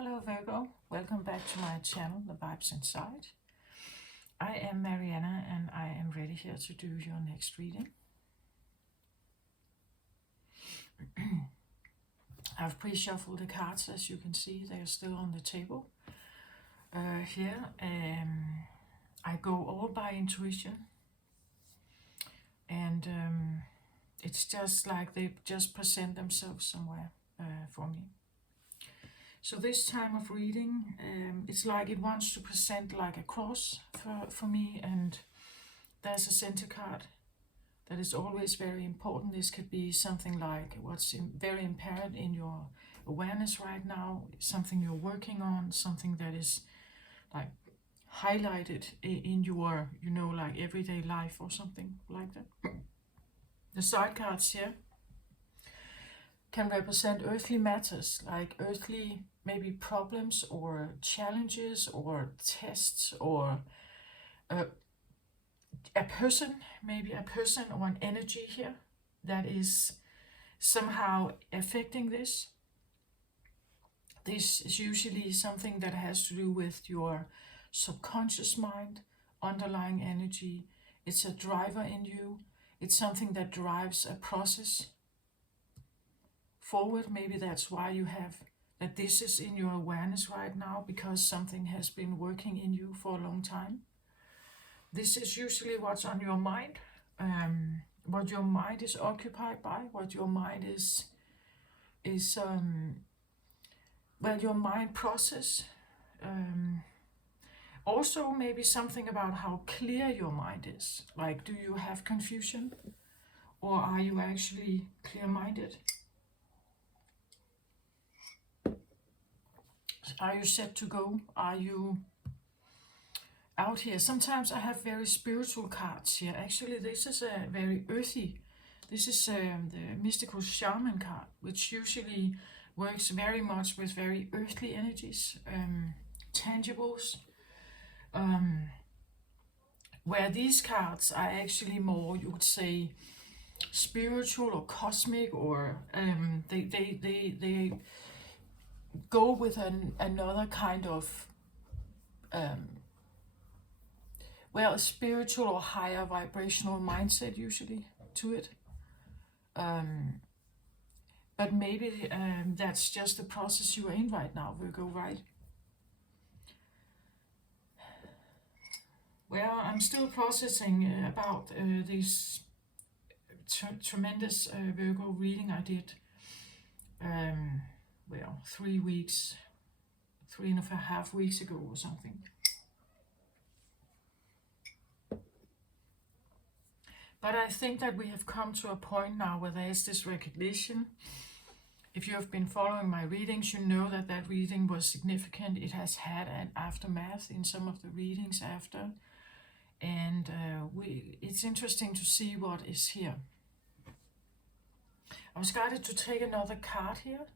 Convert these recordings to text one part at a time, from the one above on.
Hello Virgo, welcome back to my channel, The Vibes Inside. I am Mariana and I am ready here to do your next reading. I've pre-shuffled the cards, as you can see, they're still on the table. Here, I go all by intuition, and it's just like they just present themselves somewhere for me. So this time of reading, it's like it wants to present like a cross for me, and there's a center card that is always very important. This could be something like what's very apparent in your awareness right now, something you're working on, something that is like highlighted in your, like everyday life or something like that. The side cards here can represent earthly matters, like earthly maybe problems or challenges or tests, or a person, maybe a person or an energy here that is somehow affecting this. This is usually something that has to do with your subconscious mind, underlying energy. It's a driver in you. It's something that drives a process forward. Maybe that's why you have that this is in your awareness right now, because something has been working in you for a long time. This is usually what's on your mind, what your mind is occupied by, what your mind is your mind process. Also maybe something about how clear your mind is. Like, do you have confusion, or are you actually clear-minded? Are you set to go? Are you out here? Sometimes I have very spiritual cards here. Actually, this is a very earthy. This is the mystical shaman card, which usually works very much with very earthly energies, tangibles. Where these cards are actually more, you could say, spiritual or cosmic, or they go with another kind of a spiritual or higher vibrational mindset usually to it. But maybe that's just the process you are in right now, Virgo, right? Well, I'm still processing about this tremendous Virgo reading I did 3 weeks, 3.5 weeks ago or something. But I think that we have come to a point now where there is this recognition. If you have been following my readings, you know that that reading was significant. It has had an aftermath in some of the readings after. And it's interesting to see what is here. I was guided to take another card here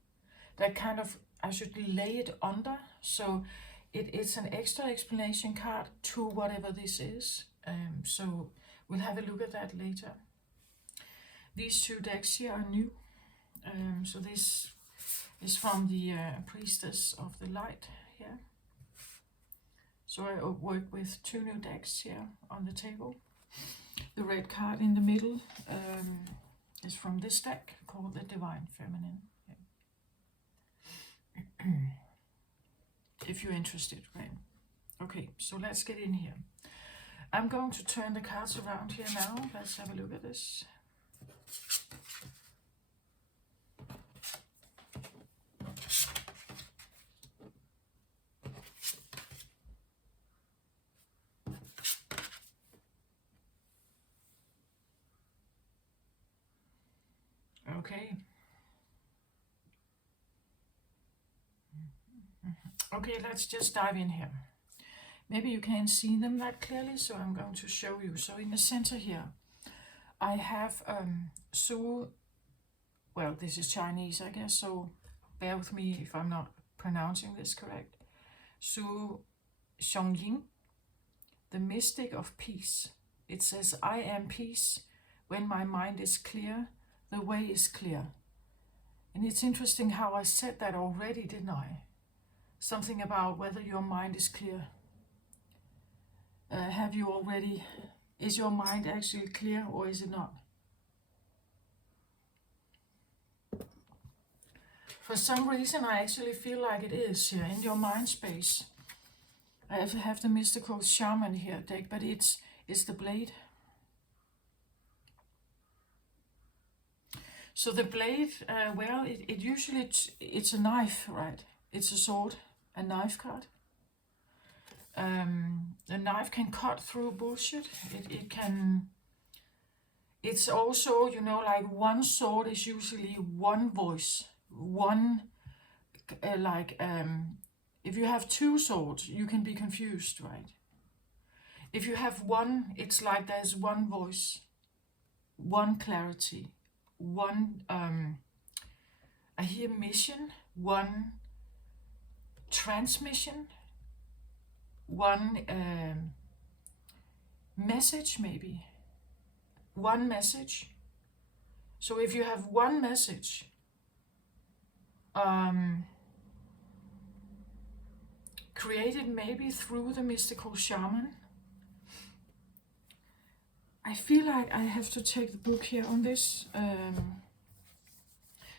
that kind of, I should lay it under. So it's an extra explanation card to whatever this is. So we'll have a look at that later. These two decks here are new. So this is from the Priestess of the Light here. So I work with 2 new decks here on the table. The red card in the middle is from this deck called the Divine Feminine. If you're interested, right? Okay, so let's get in here. I'm going to turn the cards around here now. Let's have a look at this. Okay. Okay, let's just dive in here. Maybe you can't see them that clearly, so I'm going to show you. So in the center here, I have Su, well, this is Chinese, I guess, so bear with me if I'm not pronouncing this correct. Su Xiangying, the mystic of peace. It says, I am peace. When my mind is clear, the way is clear. And it's interesting how I said that already, didn't I? something about whether your mind is clear. Is your mind actually clear or is it not? For some reason I actually feel like it is here in your mind space. I have the mystical shaman here deck, but it's the blade. So the blade, it usually it's a knife, right? It's a sword, a knife card. The knife can cut through bullshit. It can. It's also, like one sword is usually one voice, one if you have two swords, you can be confused, right? If you have one, it's like there's one voice, one clarity, one I hear mission, one transmission, one message, maybe one message. So if you have one message, created maybe through the mystical shaman. I feel like I have to take the book here on this,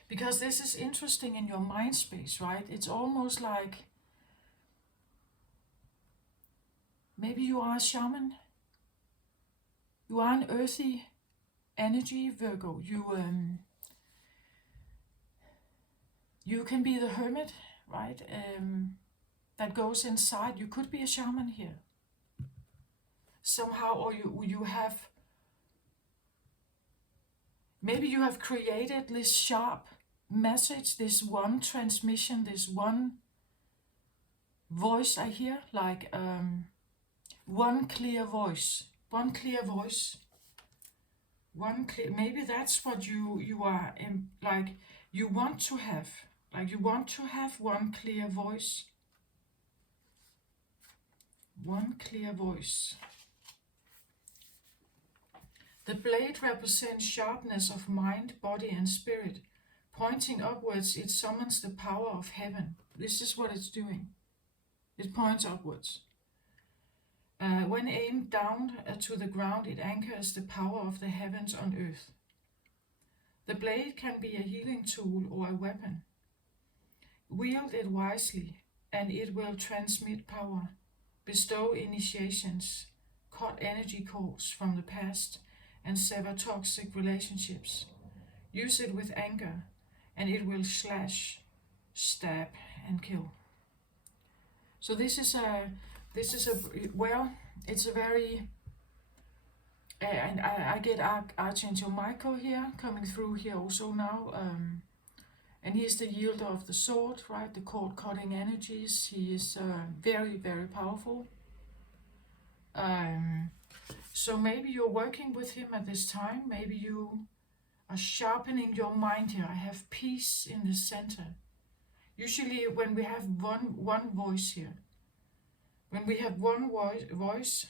because this is interesting in your mind space, right? It's almost like maybe you are a shaman. You are an earthy energy, Virgo. You can be the hermit, right? That goes inside. You could be a shaman here somehow, or you have, maybe you have created this sharp message, this one transmission, this one voice I hear, like one clear voice, maybe that's what you are in, like you want to have one clear voice. One clear voice. The blade represents sharpness of mind, body and spirit. Pointing upwards, it summons the power of heaven. This is what it's doing. It points upwards. When aimed down to the ground, it anchors the power of the heavens on earth. The blade can be a healing tool or a weapon. Wield it wisely, and it will transmit power, bestow initiations, cut energy cords from the past, and sever toxic relationships. Use it with anger, and it will slash, stab, and kill. So it's a very, and I get Archangel Michael here, coming through here also now, and he's the yielder of the sword, right, the cord-cutting energies. He is very, very powerful. So maybe you're working with him at this time, maybe you are sharpening your mind here. I have peace in the center. Usually when we have one voice here, when we have one voice,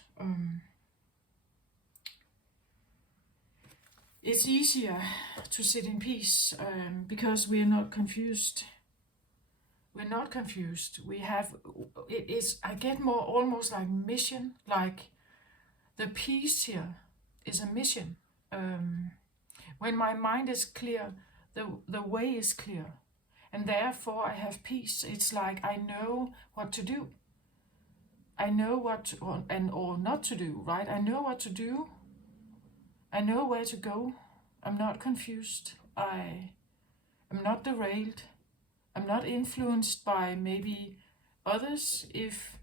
it's easier to sit in peace, because we are not confused. We're not confused. I get more almost like mission, like the peace here is a mission. When my mind is clear, the way is clear, and therefore I have peace. It's like I know what to do. I know what or not to do, right? I know what to do. I know where to go. I'm not confused. I am not derailed. I'm not influenced by maybe others, if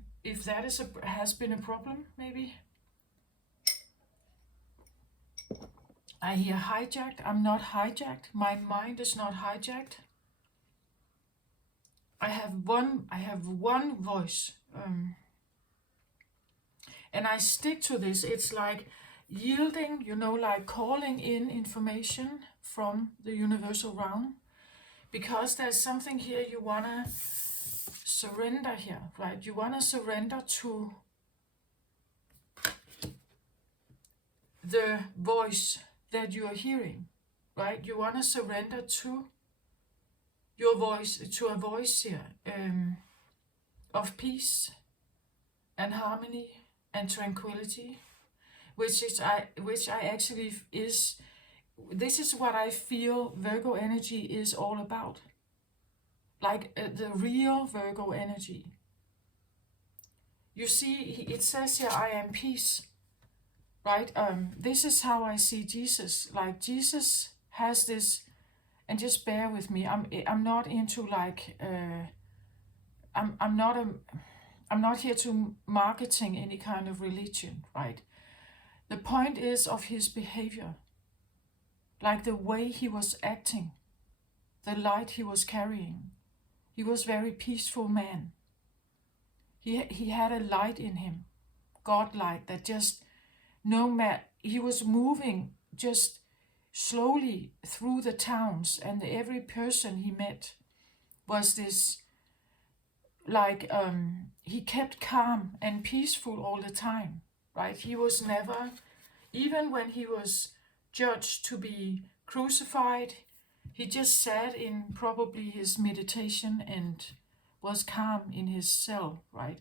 that has been a problem, maybe. I hear hijacked. I'm not hijacked. My mind is not hijacked. I have one voice, and I stick to this. It's like yielding, like calling in information from the universal realm, because there's something here you wanna surrender here, right? You wanna surrender to the voice that you are hearing, right? You wanna surrender to your voice, to a voice here. of peace and harmony and tranquility, which I actually is, this is what I feel Virgo energy is all about. Like the real Virgo energy. You see, it says here, I am peace, right? This is how I see Jesus. Like Jesus has this, and just bear with me. I'm not into like I'm not here to marketing any kind of religion, right? The point is of his behavior, like the way he was acting, the light he was carrying. He was very peaceful man. He had a light in him, God light, that just he was moving just slowly through the towns, and every person he met was this, like he kept calm and peaceful all the time, right? He was never, even when he was judged to be crucified, he just sat in probably his meditation and was calm in his cell, right?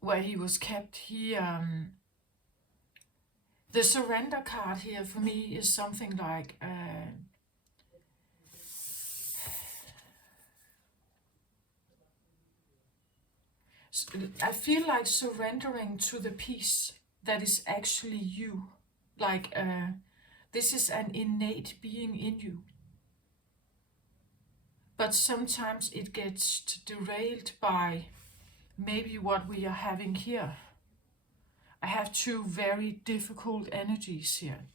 Where he was kept. The surrender card here for me is something like I feel like surrendering to the peace that is actually you. Like this is an innate being in you. But sometimes it gets derailed by maybe what we are having here. I have two very difficult energies here.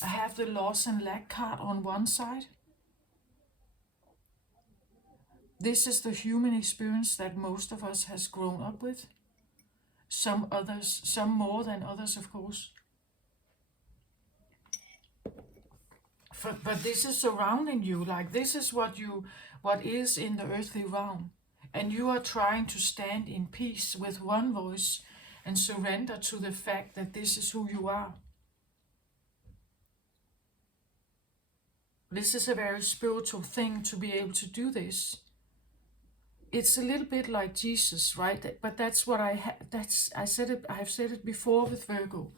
I have the loss and lack card on one side. This is the human experience that most of us has grown up with. Some others, some more than others, of course. But this is surrounding you, like this is what is in the earthly realm. And you are trying to stand in peace with one voice and surrender to the fact that this is who you are. This is a very spiritual thing to be able to do this. It's a little bit like Jesus, right? But that's what I said it. I've said it before with Virgo.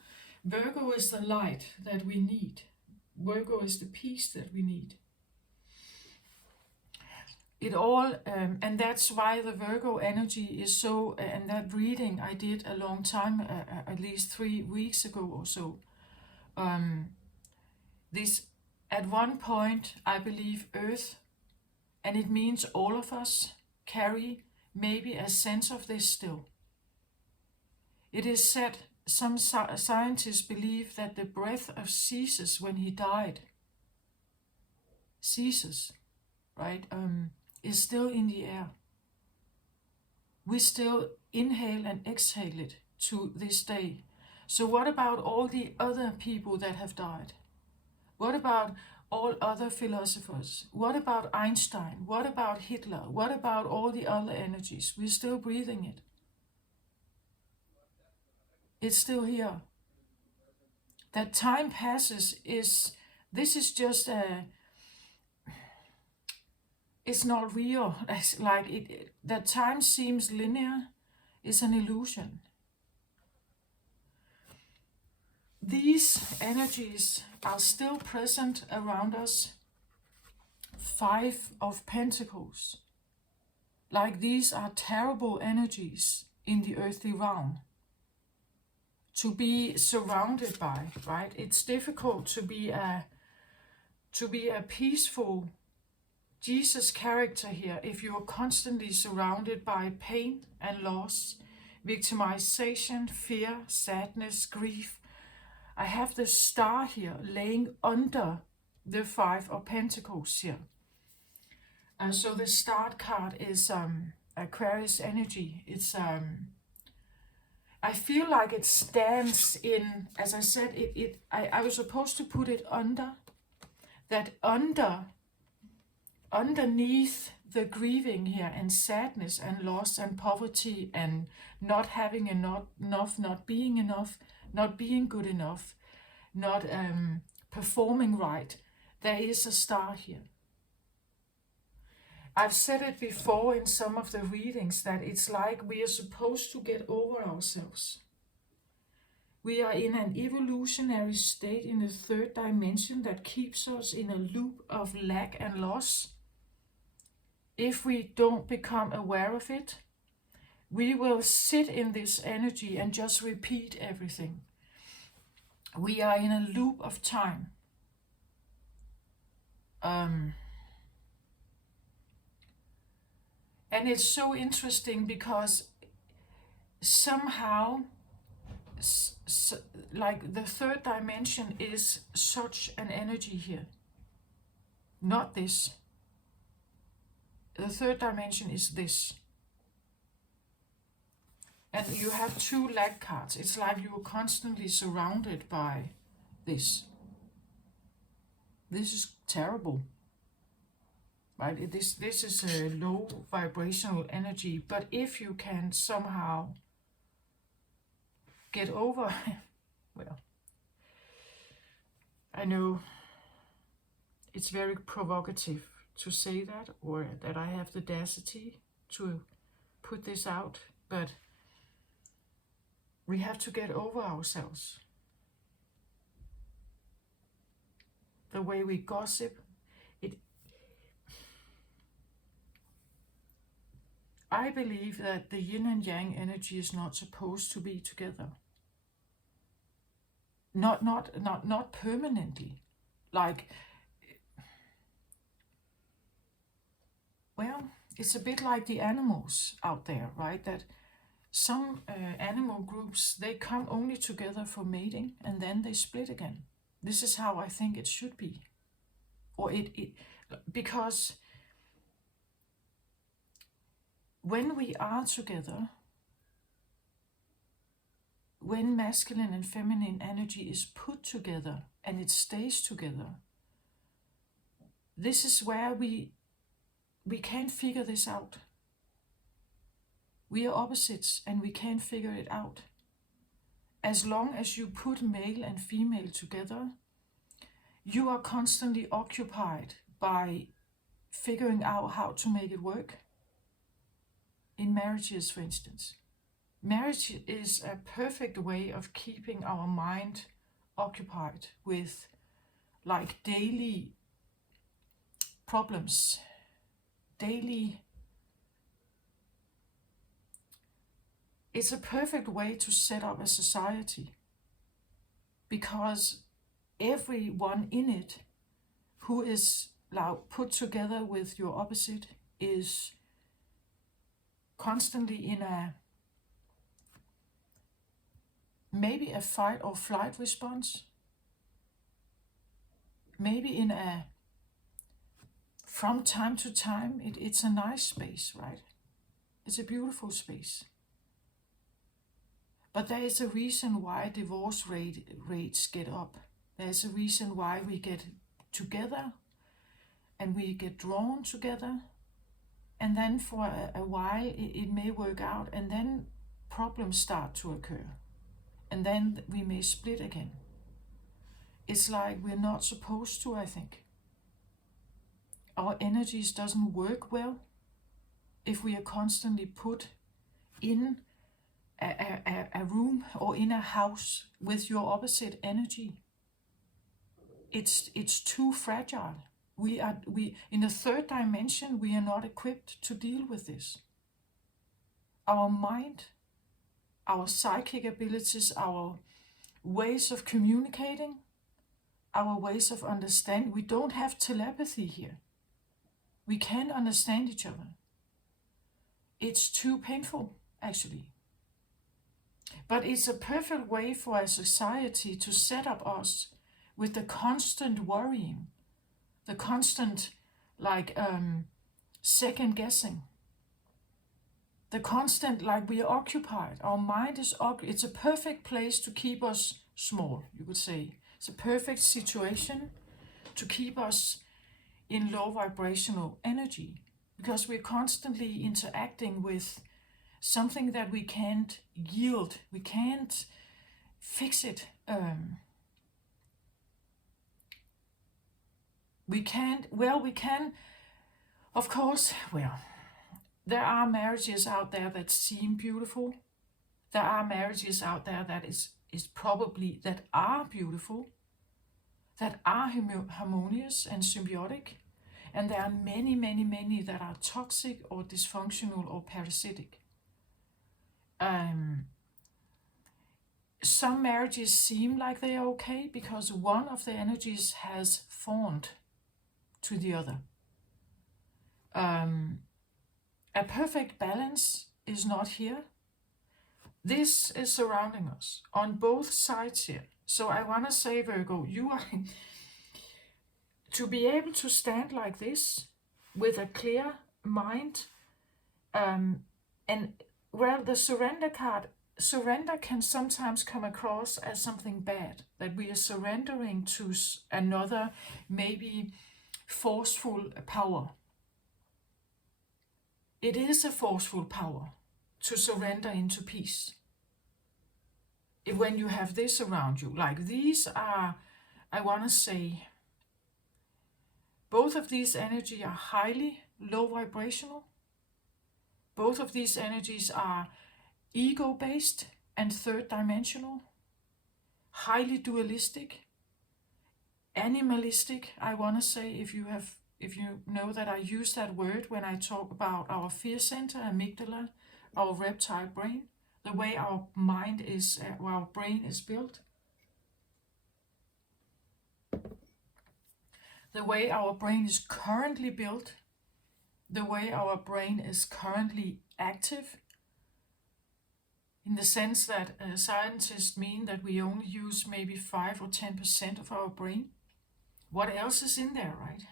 Virgo is the light that we need. Virgo is the peace that we need. It all, and that's why the Virgo energy is so, and that reading I did a long time, at least 3 weeks ago or so. This, at one point, I believe Earth, and it means all of us, carry maybe a sense of this still. It is said, some scientists believe that the breath of Jesus when he died, Jesus, right, is still in the air. We still inhale and exhale it to this day. So what about all the other people that have died? What about all other philosophers? What about Einstein? What about Hitler? What about all the other energies? We're still breathing it. It's still here. That time passes this is just it's not real. It's like that time seems linear is an illusion. These energies are still present around us. 5 of Pentacles. Like these are terrible energies in the earthly realm to be surrounded by, right? It's difficult to be a peaceful Jesus character here if you are constantly surrounded by pain and loss, victimization, fear, sadness, grief. I have the star here laying under the 5 of Pentacles here. So the start card is Aquarius energy. It's I feel like it stands in, as I said, I was supposed to put it under, that underneath the grieving here and sadness and loss and poverty and not having enough, not being enough, not being good enough, not performing right, there is a star here. I've said it before in some of the readings that it's like we are supposed to get over ourselves. We are in an evolutionary state in the third dimension that keeps us in a loop of lack and loss. If we don't become aware of it, we will sit in this energy and just repeat everything. We are in a loop of time. And it's so interesting because somehow, like the third dimension is such an energy here. Not this. The third dimension is this. And you have two lack cards. It's like you are constantly surrounded by this. This is terrible. Right? This is a low vibrational energy. But if you can somehow get over, well, I know it's very provocative to say that, or that I have the audacity to put this out, but we have to get over ourselves. The way we gossip, I believe that the yin and yang energy is not supposed to be together. Not permanently. Like, well, it's a bit like the animals out there, right? That some animal groups, they come only together for mating and then they split again. This is how I think it should be. Or because when we are together, when masculine and feminine energy is put together and it stays together, this is where we can't figure this out. We are opposites and we can't figure it out. As long as you put male and female together, you are constantly occupied by figuring out how to make it work. In marriages, for instance. Marriage is a perfect way of keeping our mind occupied with like daily problems, it's a perfect way to set up a society, because everyone in it who is like put together with your opposite is constantly in maybe a fight or flight response, maybe in from time to time, it's a nice space, right? It's a beautiful space. But there is a reason why divorce rates get up. There's a reason why we get together and we get drawn together. And then for a while it may work out, and then problems start to occur. And then we may split again. It's like we're not supposed to, I think. Our energies doesn't work well if we are constantly put in a room or in a house with your opposite energy. It's too fragile. We in the third dimension, we are not equipped to deal with this. Our mind, our psychic abilities, our ways of communicating, our ways of understanding, we don't have telepathy here. We can't understand each other. It's too painful, actually. But it's a perfect way for a society to set up us with the constant worrying, the constant second guessing, the constant we are occupied. Our mind is occupied. It's a perfect place to keep us small, you could say. It's a perfect situation to keep us in low vibrational energy, because we're constantly interacting with something that we can't yield. We can't fix it. We can Of course, well, there are marriages out there that seem beautiful. There are marriages out there that is probably that are beautiful, that are harmonious and symbiotic. And there are many, many, many that are toxic or dysfunctional or parasitic. Some marriages seem like they are okay because one of the energies has fawned to the other. A perfect balance is not here. This is surrounding us on both sides here. So I want to say, Virgo, you are to be able to stand like this with a clear mind, and well, the surrender card, surrender can sometimes come across as something bad, that we are surrendering to another, maybe forceful power. It is a forceful power to surrender into peace. When you have this around you, like these are, I want to say, both of these energies are highly low vibrational. Both of these energies are ego-based and third dimensional, highly dualistic, animalistic, I want to say, if you know that I use that word when I talk about our fear center, amygdala, our reptile brain, the way our mind is, our brain is built, the way our brain is currently built, the way our brain is currently active, in the sense that scientists mean that we only use maybe 5 or 10% of our brain. What else is in there, right?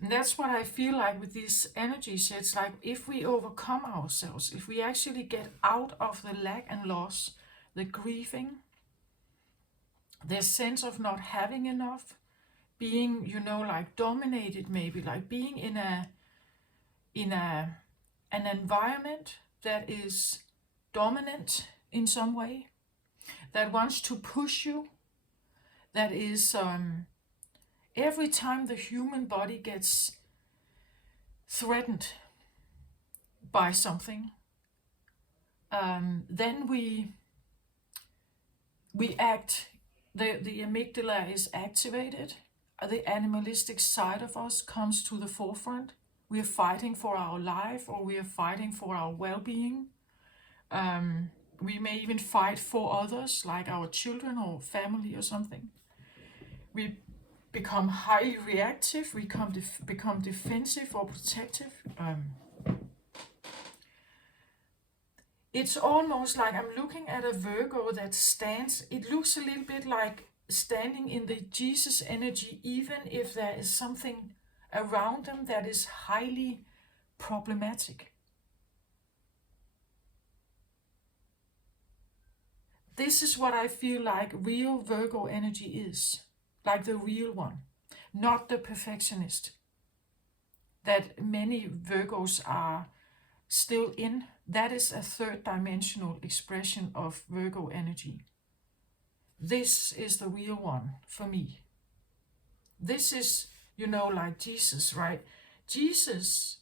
And that's what I feel like with these energies. It's like if we overcome ourselves, if we actually get out of the lack and loss, the grieving, the sense of not having enough, being, like dominated, maybe like being in an environment that is dominant in some way, that wants to push you, that is every time the human body gets threatened by something, then we act. The amygdala is activated. The animalistic side of us comes to the forefront. We are fighting for our life, or we are fighting for our well-being. We may even fight for others, like our children or family or something. We become highly reactive, we become defensive or protective. It's almost like I'm looking at a Virgo that stands, it looks a little bit like standing in the Jesus energy, even if there is something around them that is highly problematic. This is what I feel like real Virgo energy is. Like the real one, not the perfectionist that many Virgos are still in. That is a third dimensional expression of Virgo energy. This is the real one for me. This is, like Jesus, right? Jesus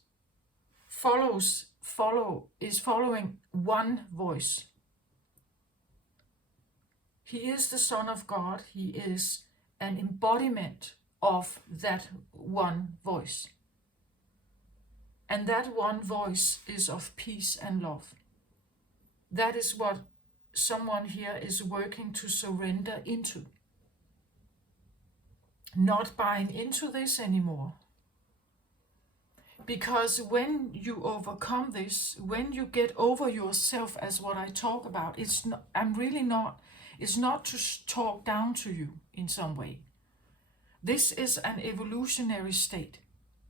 is following one voice. He is the Son of God. He is an embodiment of that one voice. And that one voice is of peace and love. That is what someone here is working to surrender into. Not buying into this anymore. Because when you overcome this, when you get over yourself, as what I talk about, it's not to talk down to you in some way. This is an evolutionary state.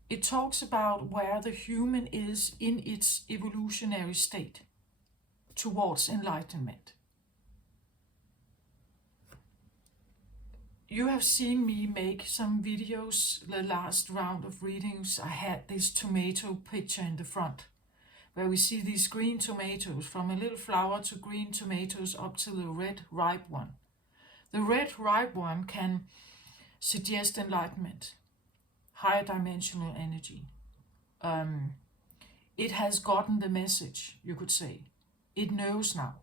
It talks about where the human is in its evolutionary state towards enlightenment. You have seen me make some videos, the last round of readings. I had this tomato picture in the front, where we see these green tomatoes, from a little flower to green tomatoes up to the red ripe one. The red ripe one can suggest enlightenment. higher dimensional energy. It has gotten the message, you could say. It knows now.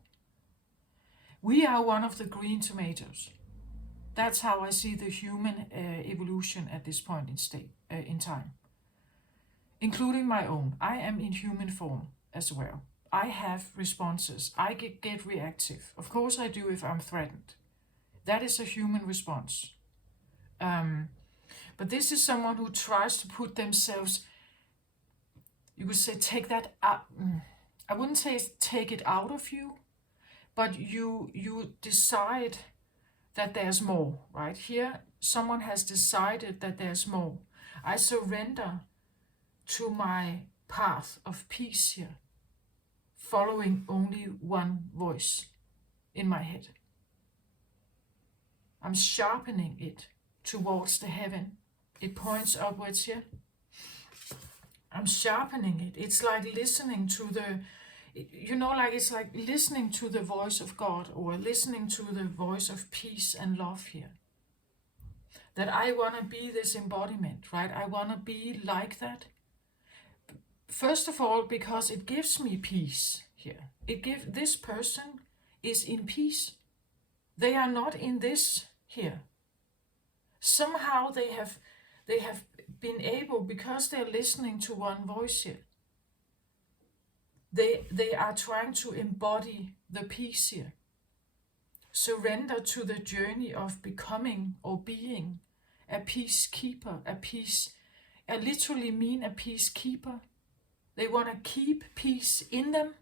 We are one of the green tomatoes. That's how I see the human evolution at this point in time, including my own. I am in human form as well. I have responses. I get reactive. Of course I do if I'm threatened. That is a human response. But this is someone who tries to put themselves, you could say, take that out. I wouldn't say take it out of you, but you decide that there's more, right? Here, someone has decided that there's more. I surrender to my path of peace here, following only one voice in my head. I'm sharpening it towards the heaven. It points upwards here. I'm sharpening it. It's like listening to it's like listening to the voice of God, or listening to the voice of peace and love here. That I want to be this embodiment, right? I want to be like that. First of all, because it gives me peace here. This person is in peace. They are not in this here. Somehow they have been able, because they're listening to one voice here, they are trying to embody the peace here. Surrender to the journey of becoming or being a peacekeeper, I literally mean a peacekeeper. They want to keep peace in them,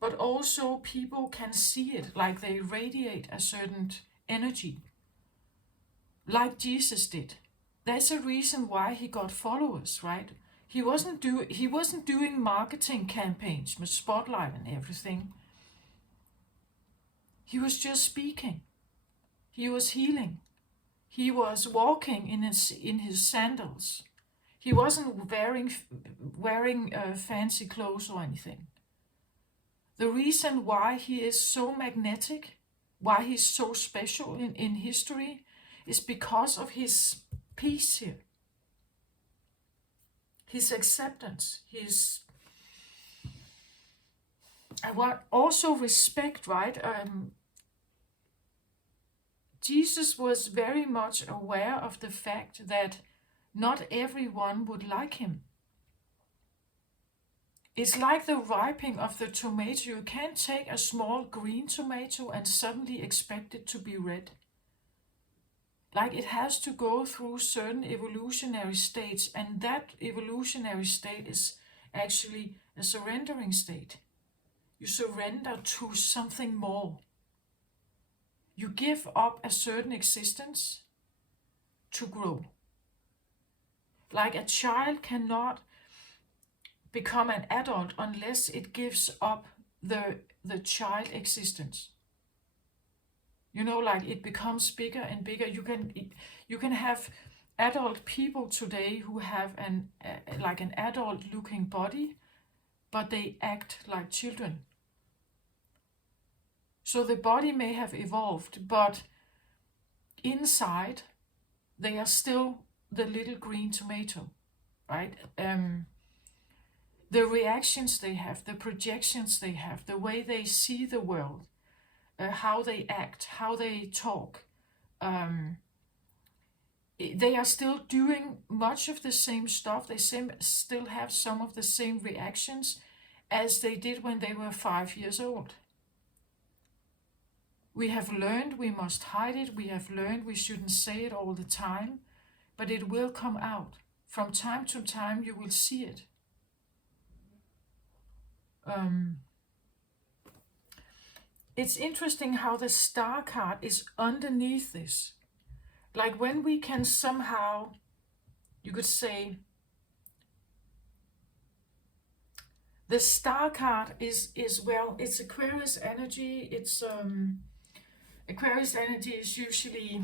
but also people can see it, like they radiate a certain energy, like Jesus did. There's a reason why he got followers, right? He wasn't doing marketing campaigns with spotlight and everything. He was just speaking. He was healing. He was walking in his sandals. He wasn't wearing fancy clothes or anything. The reason why he is so magnetic, why he's so special in history, is because of his peace here. His acceptance, I want also respect, right? Jesus was very much aware of the fact that not everyone would like him. It's like the ripening of the tomato. You can't take a small green tomato and suddenly expect it to be red. Like, it has to go through certain evolutionary states, and that evolutionary state is actually a surrendering state. You surrender to something more. You give up a certain existence to grow. Like, a child cannot become an adult unless it gives up the child existence. You know, like, it becomes bigger and bigger. You can have adult people today who have an adult looking body, but they act like children. So the body may have evolved, but inside they are still the little green tomato, right? The reactions they have, the projections they have, the way they see the world, how they act, how they talk. They are still doing much of the same stuff. They still have some of the same reactions as they did when they were 5 years old. We have learned we must hide it. We have learned we shouldn't say it all the time, but it will come out. From time to time you will see it. It's interesting how the star card is underneath this. Like, when we can somehow, you could say, the star card is well, it's Aquarius energy. It's Aquarius energy is usually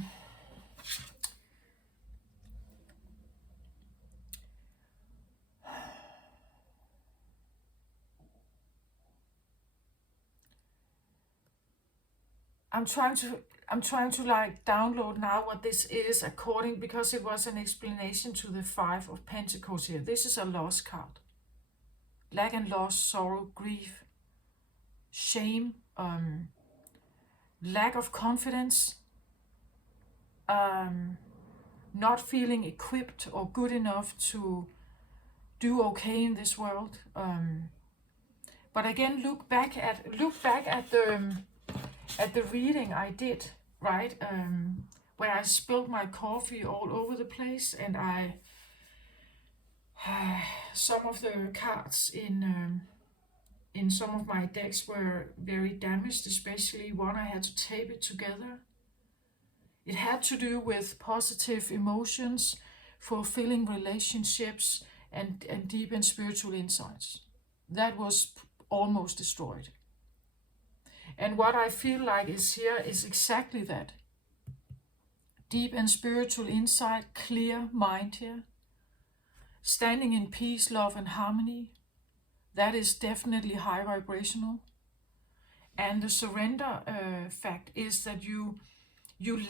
I'm trying to I'm trying to like download now what this is according, because it was an explanation to the Five of Pentacles here. This is a loss card. Lack and loss, sorrow, grief, shame, lack of confidence, not feeling equipped or good enough to do okay in this world. But again, look back at the reading I did, right? Where I spilled my coffee all over the place, and some of the cards in some of my decks were very damaged, especially one I had to tape it together. It had to do with positive emotions, fulfilling relationships, and deep and spiritual insights. That was almost destroyed. And what I feel like is here is exactly that. Deep and spiritual insight, clear mind here. Standing in peace, love, and harmony. That is definitely high vibrational. And the surrender fact is that you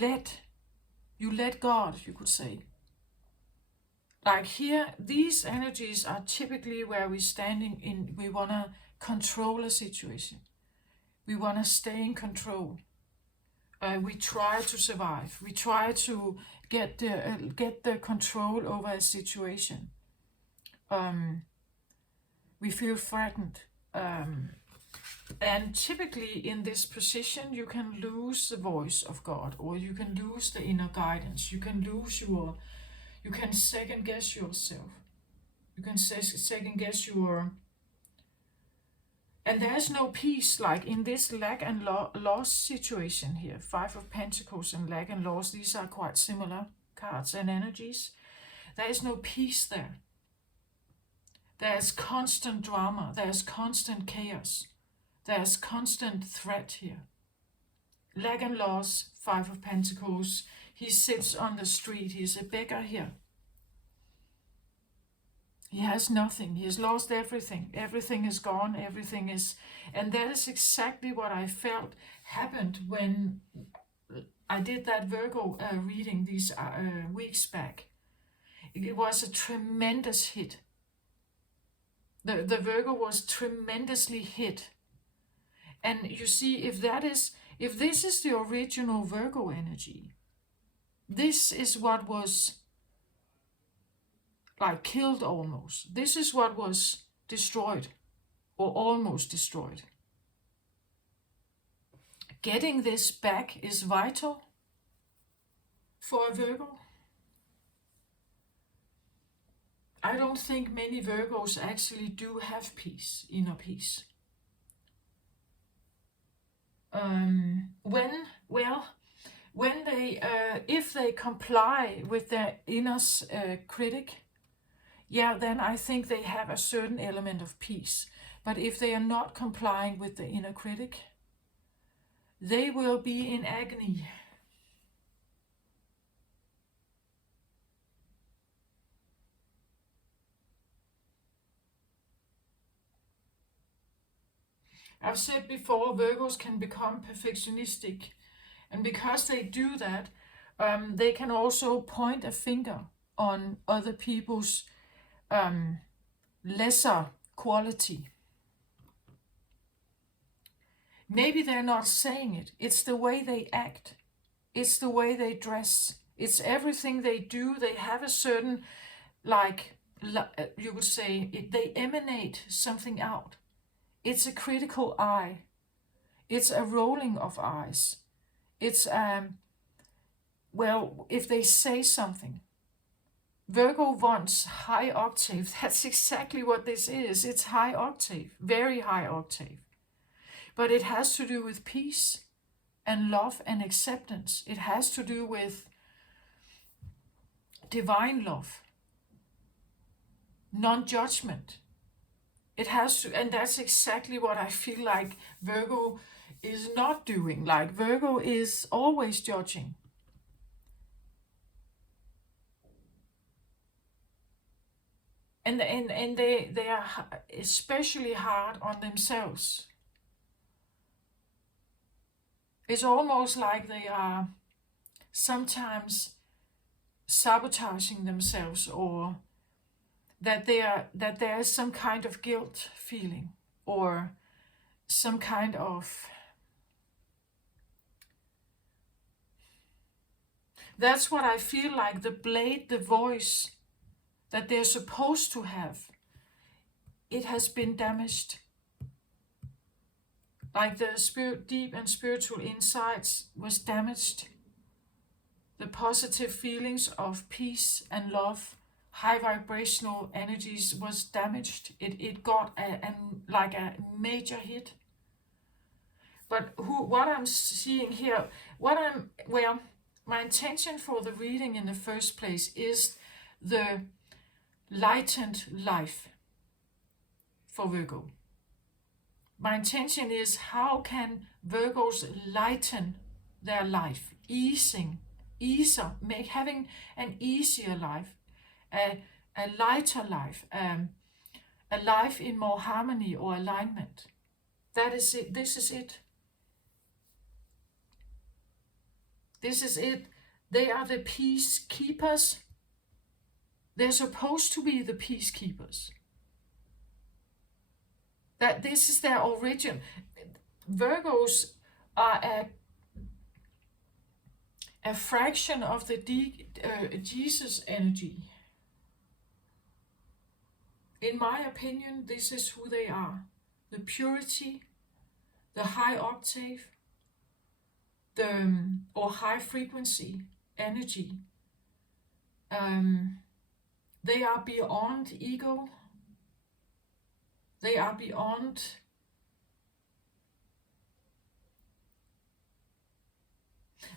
let God, you could say. Like here, these energies are typically where we're standing in, we want to control a situation. We want to stay in control. We try to survive. We try to get the control over a situation. We feel threatened. And typically in this position, you can lose the voice of God, or you can lose the inner guidance. You can you can second guess yourself. You can second guess and there's no peace, like in this lack and loss situation here. Five of Pentacles and lack and loss, these are quite similar cards and energies. There is no peace there. There's constant drama. There's constant chaos. There's constant threat here. Lack and loss, Five of Pentacles. He sits on the street. He's a beggar here. He has nothing. He has lost everything. Everything is gone. Everything is... And that is exactly what I felt happened when I did that Virgo reading these weeks back. It was a tremendous hit. The Virgo was tremendously hit. And you see, if this is the original Virgo energy, this is what was like killed almost. This is what was destroyed, or almost destroyed. Getting this back is vital for a Virgo. I don't think many Virgos actually do have peace, inner peace. When they, if they comply with their inner critic, yeah, then I think they have a certain element of peace. But if they are not complying with the inner critic, they will be in agony. I've said before, Virgos can become perfectionistic. And because they do that, they can also point a finger on other people's lesser quality. Maybe they're not saying it. It's the way they act. It's the way they dress. It's everything they do. They have a certain, like, you would say, they emanate something out. It's a critical eye. It's a rolling of eyes. It's, well, if they say something, Virgo wants high octave. That's exactly what this is. It's high octave, very high octave. But it has to do with peace and love and acceptance. It has to do with divine love, non-judgment. It has to, and that's exactly what I feel like Virgo is not doing. Like Virgo is always judging. And they are especially hard on themselves. It's almost like they are sometimes sabotaging themselves, or that there is some kind of guilt feeling, or some kind of, that's what I feel like, the blade, the voice that they're supposed to have, it has been damaged. Like the spirit, deep and spiritual insights was damaged. The positive feelings of peace and love, high vibrational energies was damaged. It got like a major hit. But what I'm seeing here, my intention for the reading in the first place is the lightened life for Virgo. My intention is, how can Virgos lighten their life, having an easier life, a lighter life, a life in more harmony or alignment. That is it. This is it. This is it. They are the peacekeepers. They're supposed to be the peacekeepers. That this is their origin. Virgos are a fraction of the Jesus energy. In my opinion, this is who they are. The purity, the high octave, or high frequency energy. They are beyond ego. They are beyond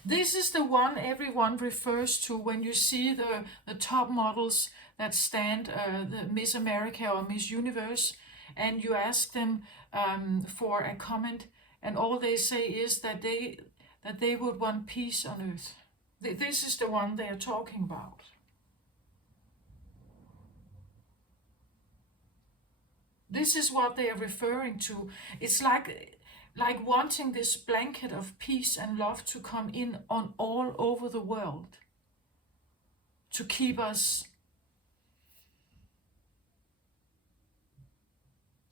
this is the one everyone refers to when you see the top models that stand the Miss America or Miss Universe, and you ask them for a comment, and all they say is that they would want peace on earth. This is the one they are talking about. This is what they are referring to. It's like wanting this blanket of peace and love to come in on all over the world, to keep us,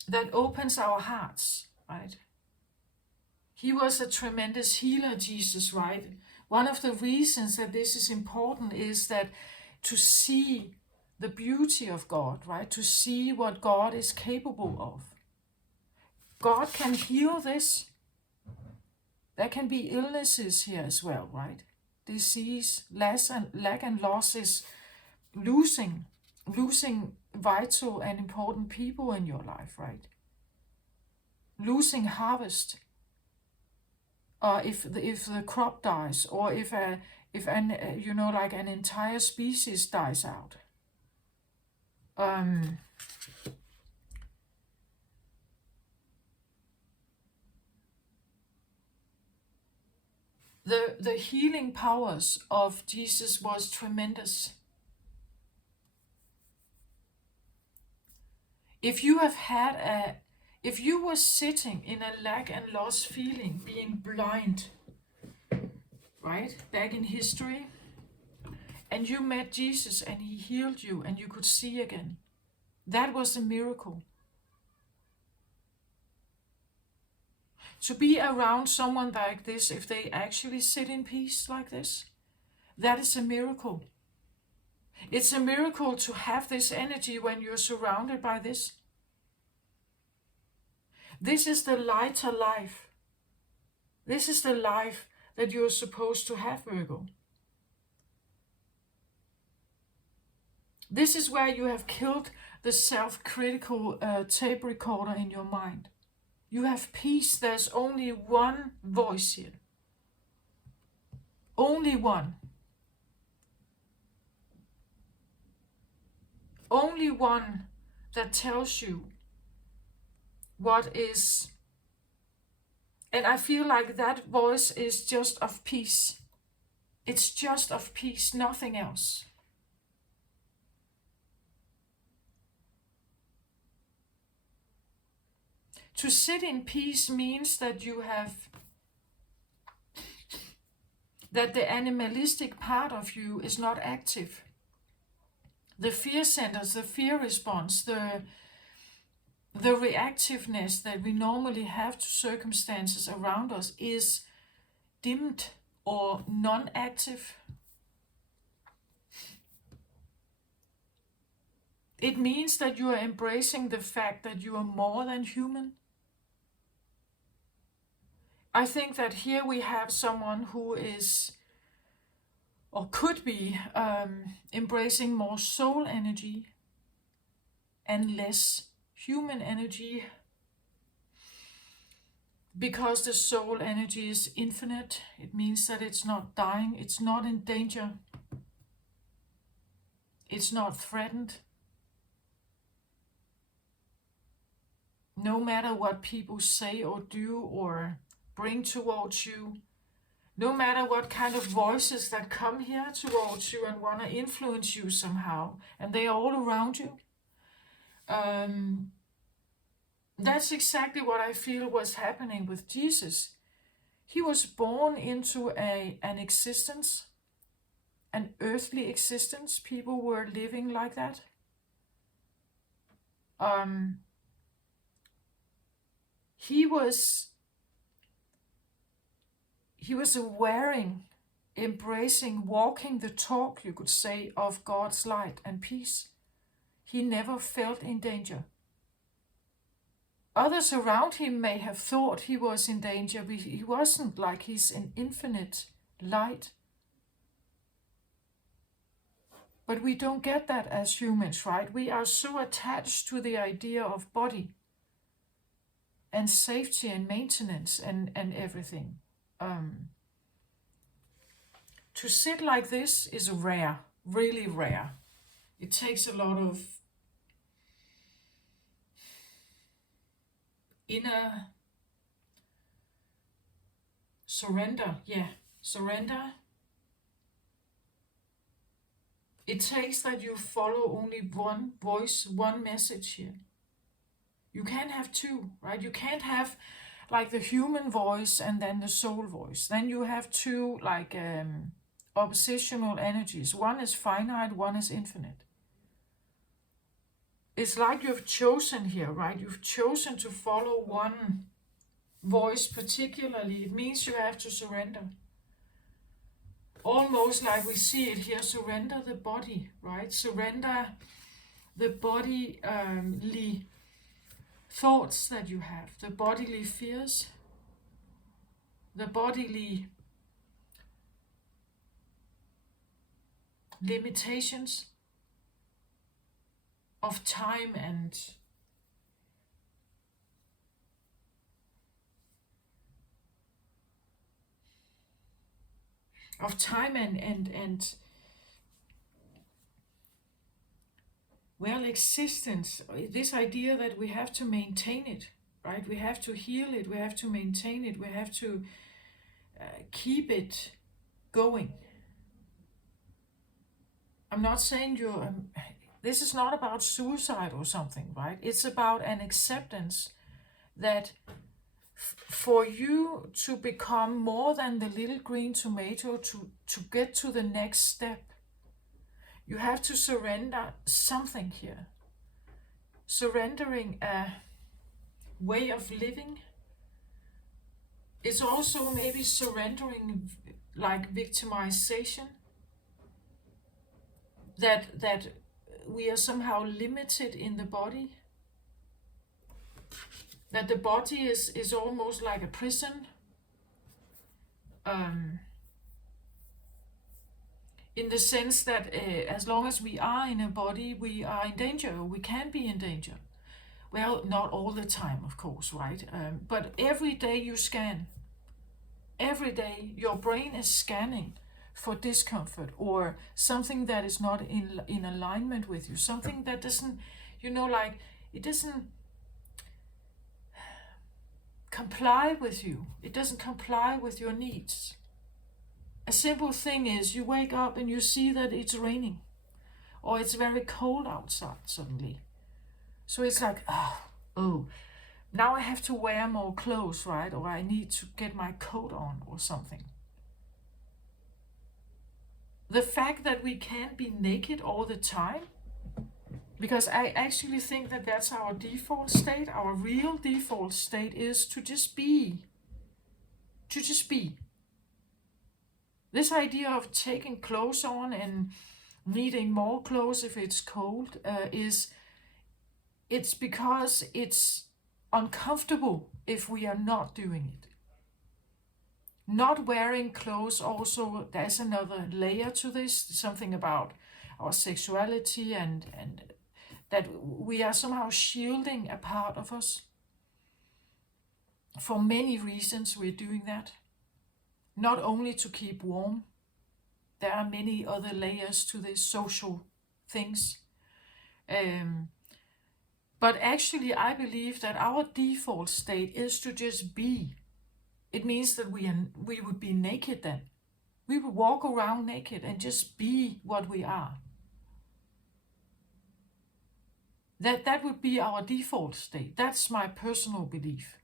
that opens our hearts, right? He was a tremendous healer, Jesus, right? One of the reasons that this is important is that to see the beauty of God, right? To see what God is capable of. God can heal this. There can be illnesses here as well, right? Disease, lack and losses, losing vital and important people in your life, right? Losing harvest. If the crop dies, or if an entire species dies out. The healing powers of Jesus was tremendous. If you were sitting in a lack and loss feeling, being blind, right, back in history, and you met Jesus and he healed you and you could see again, that was a miracle. To be around someone like this, if they actually sit in peace like this, that is a miracle. It's a miracle to have this energy when you're surrounded by this. This is the lighter life. This is the life that you're supposed to have, Virgo. This is where you have killed the self-critical tape recorder in your mind. You have peace. There's only one voice here. Only one. Only one that tells you what is. And I feel like that voice is just of peace. It's just of peace, nothing else. To sit in peace means that you have that the animalistic part of you is not active. The fear centers, the fear response, the reactiveness that we normally have to circumstances around us is dimmed or non-active. It means that you are embracing the fact that you are more than human. I think that here we have someone who is, or could be, embracing more soul energy and less human energy, because the soul energy is infinite. It means that it's not dying, it's not in danger, it's not threatened. No matter what people say or do or bring towards you, no matter what kind of voices that come here towards you and want to influence you somehow, and they are all around you, that's exactly what I feel was happening with Jesus. He was born into an existence, an earthly existence. People were living like that. He was embracing, walking the talk, you could say, of God's light and peace. He never felt in danger. Others around him may have thought he was in danger, but he wasn't. Like, he's an infinite light. But we don't get that as humans, right? We are so attached to the idea of body and safety and maintenance and everything. To sit like this is rare, really rare. It takes a lot of inner surrender. Surrender. It takes that you follow only one voice, one message here. You can't have two, right? You can't have like the human voice and then the soul voice. Then you have two like oppositional energies. One is finite, one is infinite. It's like you've chosen here, right? You've chosen to follow one voice particularly. It means you have to surrender. Almost like we see it here, surrender the body, right? Surrender the bodily thoughts that you have, the bodily fears, the bodily limitations of time and well, existence, this idea that we have to maintain it, right? We have to heal it, we have to maintain it, we have to keep it going. I'm not saying this is not about suicide or something, right? It's about an acceptance that for you to become more than the little green tomato, to get to the next step, you have to surrender something here. Surrendering a way of living. It's also maybe surrendering like victimization. That we are somehow limited in the body. That the body is almost like a prison. In the sense that as long as we are in a body, we are in danger, we can be in danger. Well, not all the time, of course, right? But every day you scan. Every day your brain is scanning for discomfort or something that is not in alignment with you. Something that doesn't, like, it doesn't comply with you. It doesn't comply with your needs. A simple thing is you wake up and you see that it's raining or it's very cold outside suddenly. So it's like, oh, now I have to wear more clothes, right? Or I need to get my coat on or something. the fact that we can't be naked all the time, because I actually think that that's our default state. Our real default state is to just be. To just be. This idea of taking clothes on and needing more clothes if it's cold it's because it's uncomfortable if we are not doing it. Not wearing clothes also, there's another layer to this, something about our sexuality and that we are somehow shielding a part of us. For many reasons we're doing that. Not only to keep warm, there are many other layers to this, social things. But actually I believe that our default state is to just be. It means that we would be naked then. We would walk around naked and just be what we are. That would be our default state. That's my personal belief.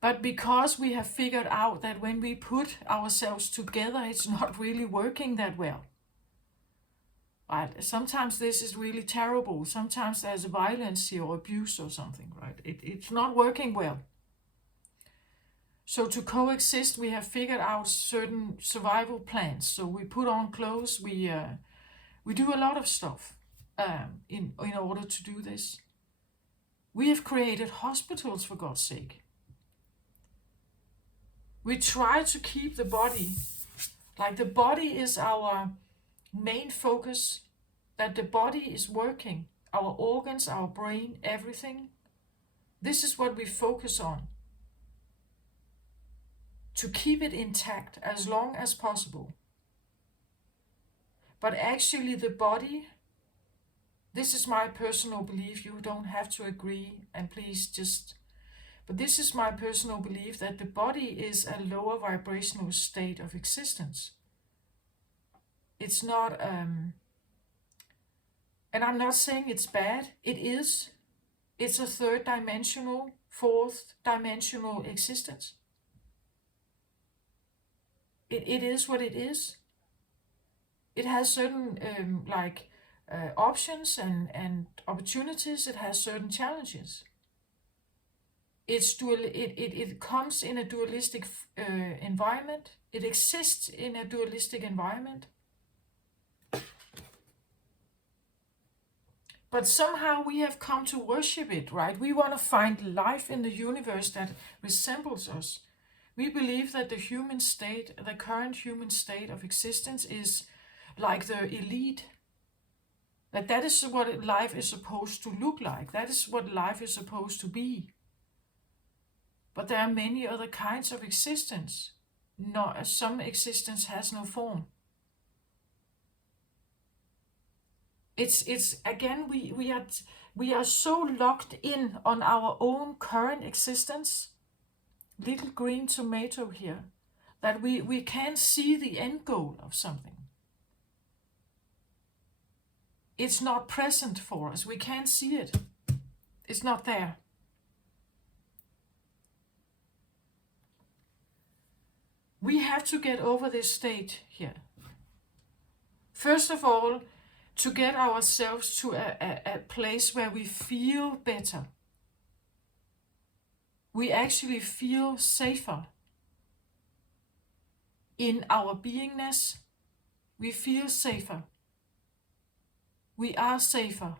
But because we have figured out that when we put ourselves together, it's not really working that well. Right? Sometimes this is really terrible. Sometimes there's violence here or abuse or something, right? It's not working well. So to coexist, we have figured out certain survival plans. So we put on clothes, we do a lot of stuff in order to do this. We have created hospitals, for God's sake. We try to keep the body, like the body is our main focus, that the body is working, our organs, our brain, everything. This is what we focus on. To keep it intact as long as possible. But actually the body, this is my personal belief, you don't have to agree, and please just... But this is my personal belief that the body is a lower vibrational state of existence. It's not, and I'm not saying it's bad, it is. It's a third dimensional, fourth dimensional existence. It is what it is. It has certain options and opportunities, it has certain challenges. It comes in a dualistic environment. It exists in a dualistic environment. But somehow we have come to worship it, right? We want to find life in the universe that resembles us. We believe that the human state, the current human state of existence is like the elite. That is what life is supposed to look like. That is what life is supposed to be. But there are many other kinds of existence. Some existence has no form. It's again, we are so locked in on our own current existence, little green tomato here, that we can't see the end goal of something. It's not present for us. We can't see it. It's not there. We have to get over this state here. First of all, to get ourselves to a place where we feel better. We actually feel safer in our beingness. We feel safer. We are safer.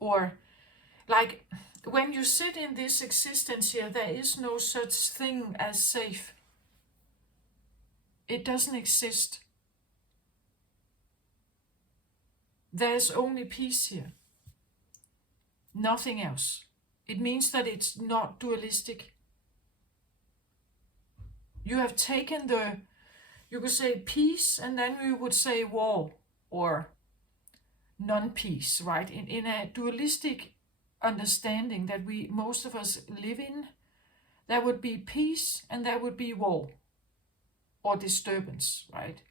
Or like when you sit in this existence here, there is no such thing as safe. It doesn't exist. There's only peace here. Nothing else. It means that it's not dualistic. You have taken you could say peace, and then we would say war or non-peace, right? In a dualistic understanding that most of us live in, there would be peace and there would be war or disturbance, right?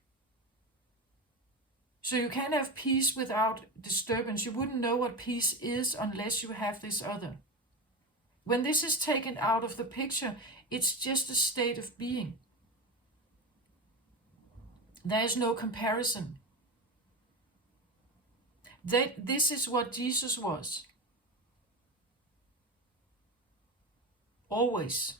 So you can't have peace without disturbance. You wouldn't know what peace is unless you have this other. When this is taken out of the picture, it's just a state of being. There is no comparison. This is what Jesus was. Always.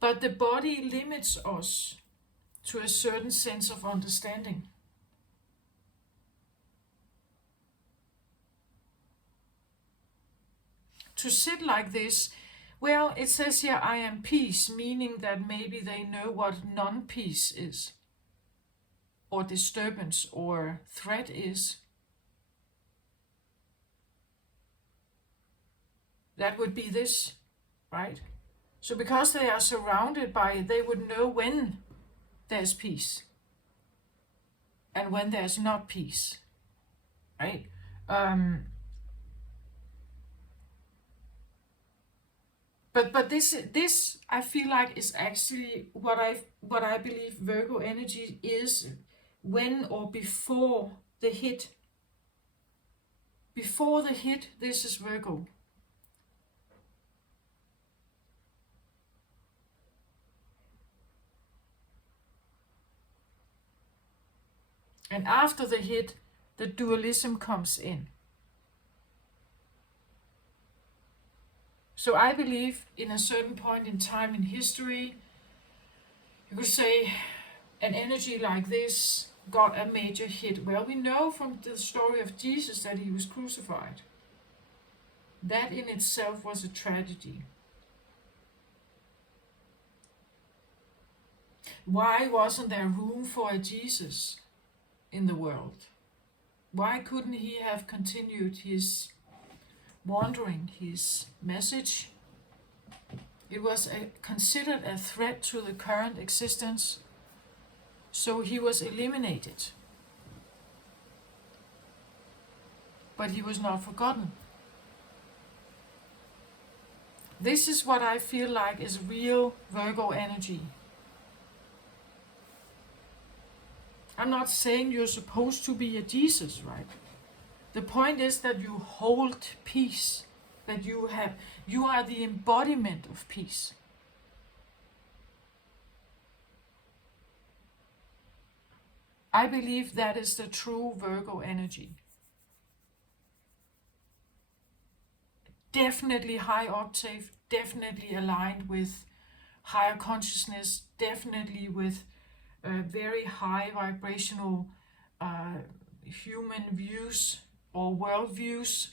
But the body limits us to a certain sense of understanding. To sit like this, well, it says here, I am peace, meaning that maybe they know what non-peace is, or disturbance, or threat is. That would be this, right? So because they are surrounded by it, they would know when there's peace and when there's not peace, right? But this I feel like is actually what I believe Virgo energy is when or before the hit. Before the hit, this is Virgo. And after the hit, the dualism comes in. So I believe in a certain point in time in history, you could say an energy like this got a major hit. Well, we know from the story of Jesus that he was crucified. That in itself was a tragedy. Why wasn't there room for a Jesus in the world? Why couldn't he have continued his wandering, his message? It was considered a threat to the current existence, so he was eliminated. But he was not forgotten. This is what I feel like is real Virgo energy. I'm not saying you're supposed to be a Jesus, right? The point is that you hold peace, that you are the embodiment of peace. I believe that is the true Virgo energy. Definitely high octave, definitely aligned with higher consciousness, definitely with very high vibrational human views or worldviews,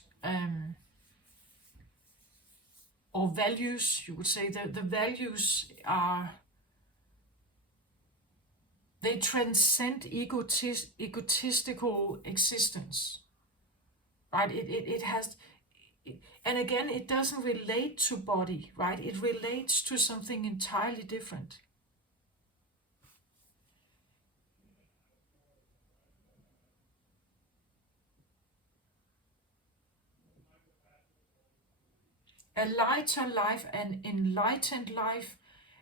or values. You would say that the values they transcend egotistical existence, right? It has, and again, it doesn't relate to body, right? It relates to something entirely different. A lighter life, an enlightened life,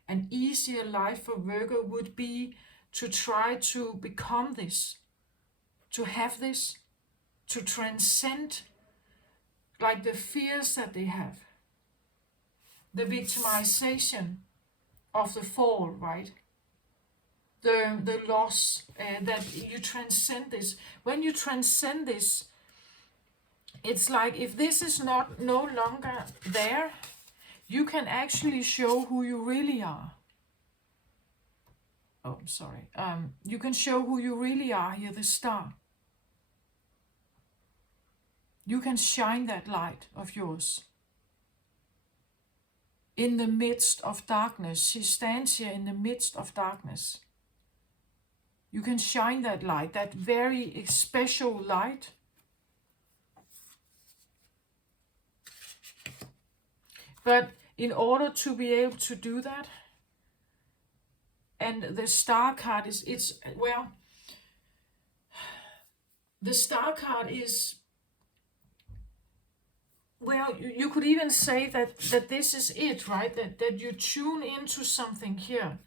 an easier life for Virgo would be to try to become this, to have this, to transcend like the fears that they have, the victimization of the fall, right? The loss, that you transcend this. When you transcend this, it's like if this is no longer there, you can actually show who you really are. Oh, sorry. You can show who you really are here, the star. You can shine that light of yours in the midst of darkness. She stands here in the midst of darkness. You can shine that light, that very special light. But in order to be able to do that, and the star card is, the star card is, well, you could even say that this is it, right? That you tune into something here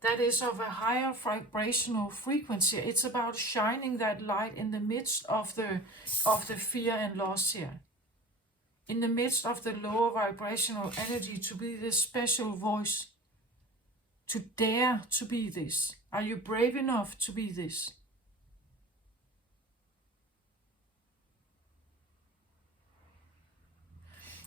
that is of a higher vibrational frequency. It's about shining that light in the midst of the fear and loss here. In the midst of the lower vibrational energy, to be this special voice to dare to be this? Are you brave enough to be this?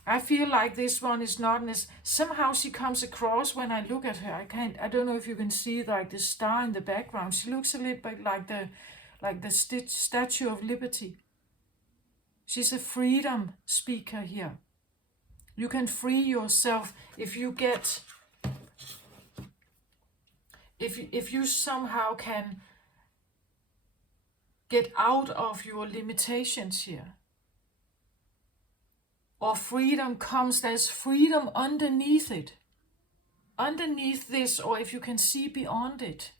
I feel like this one is not as somehow she comes across when I look at her. I don't know if you can see like the star in the background. She looks a little bit like the Statue of Liberty. She's a freedom speaker here. You can free yourself if you get if you somehow can get out of your limitations here. Or freedom comes, there's freedom underneath it. Underneath this, or if you can see beyond it,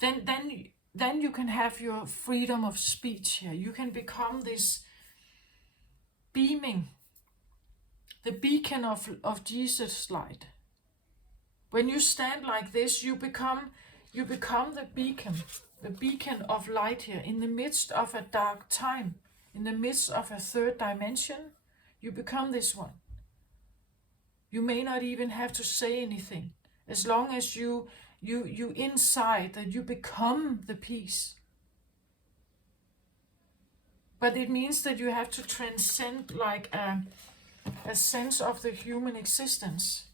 then you can have your freedom of speech here. You can become this beaming, the beacon of Jesus' light. When you stand like this, you become the beacon of light here in the midst of a dark time. In the midst of a third dimension, you become this one. You may not even have to say anything, as long as you inside that you become the peace. But it means that you have to transcend like a sense of the human existence.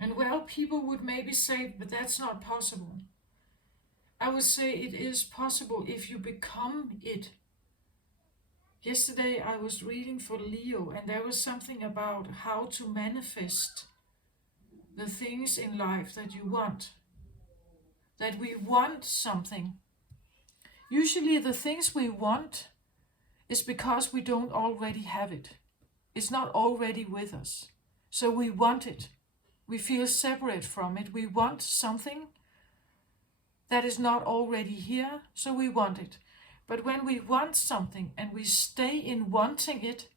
And well, people would maybe say, but that's not possible. I would say it is possible if you become it. Yesterday I was reading for Leo, and there was something about how to manifest the things in life that you want. That we want something. Usually the things we want is because we don't already have it. It's not already with us. So we want it. We feel separate from it. We want something that is not already here, so we want it. But when we want something and we stay in wanting it,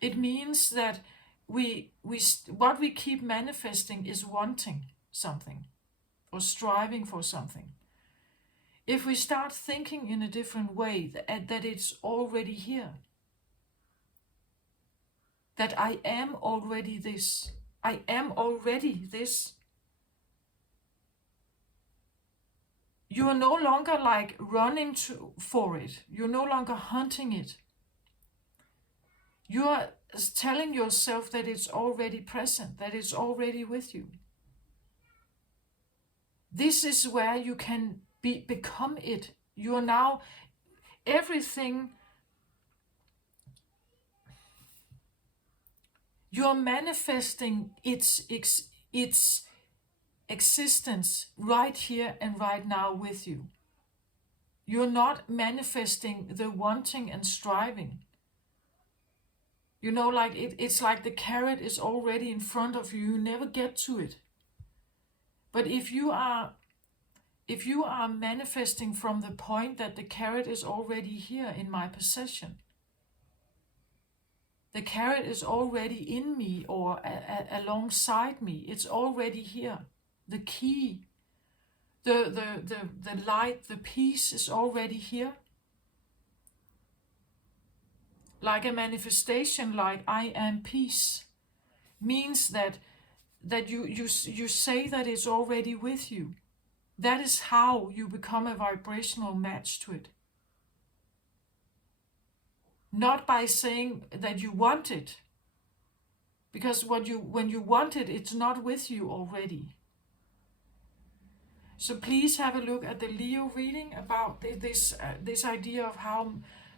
it means that what we keep manifesting is wanting something or striving for something. If we start thinking in a different way, that it's already here, that I am already this, I am already this. You are no longer like running for it. You're no longer hunting it. You are telling yourself that it's already present, that it's already with you. This is where you can become it. You are now everything. You are manifesting its existence right here and right now with you. You're not manifesting the wanting and striving. You know, like it's like the carrot is already in front of you. You never get to it. But if you are manifesting from the point that the carrot is already here in my possession, the carrot is already in me or alongside me, it's already here. The key, the light, the peace is already here. Like a manifestation, like I am peace, means that you say that it's already with you. That is how you become a vibrational match to it. Not by saying that you want it, because when you want it, it's not with you already. So please have a look at the Leo reading about this idea of how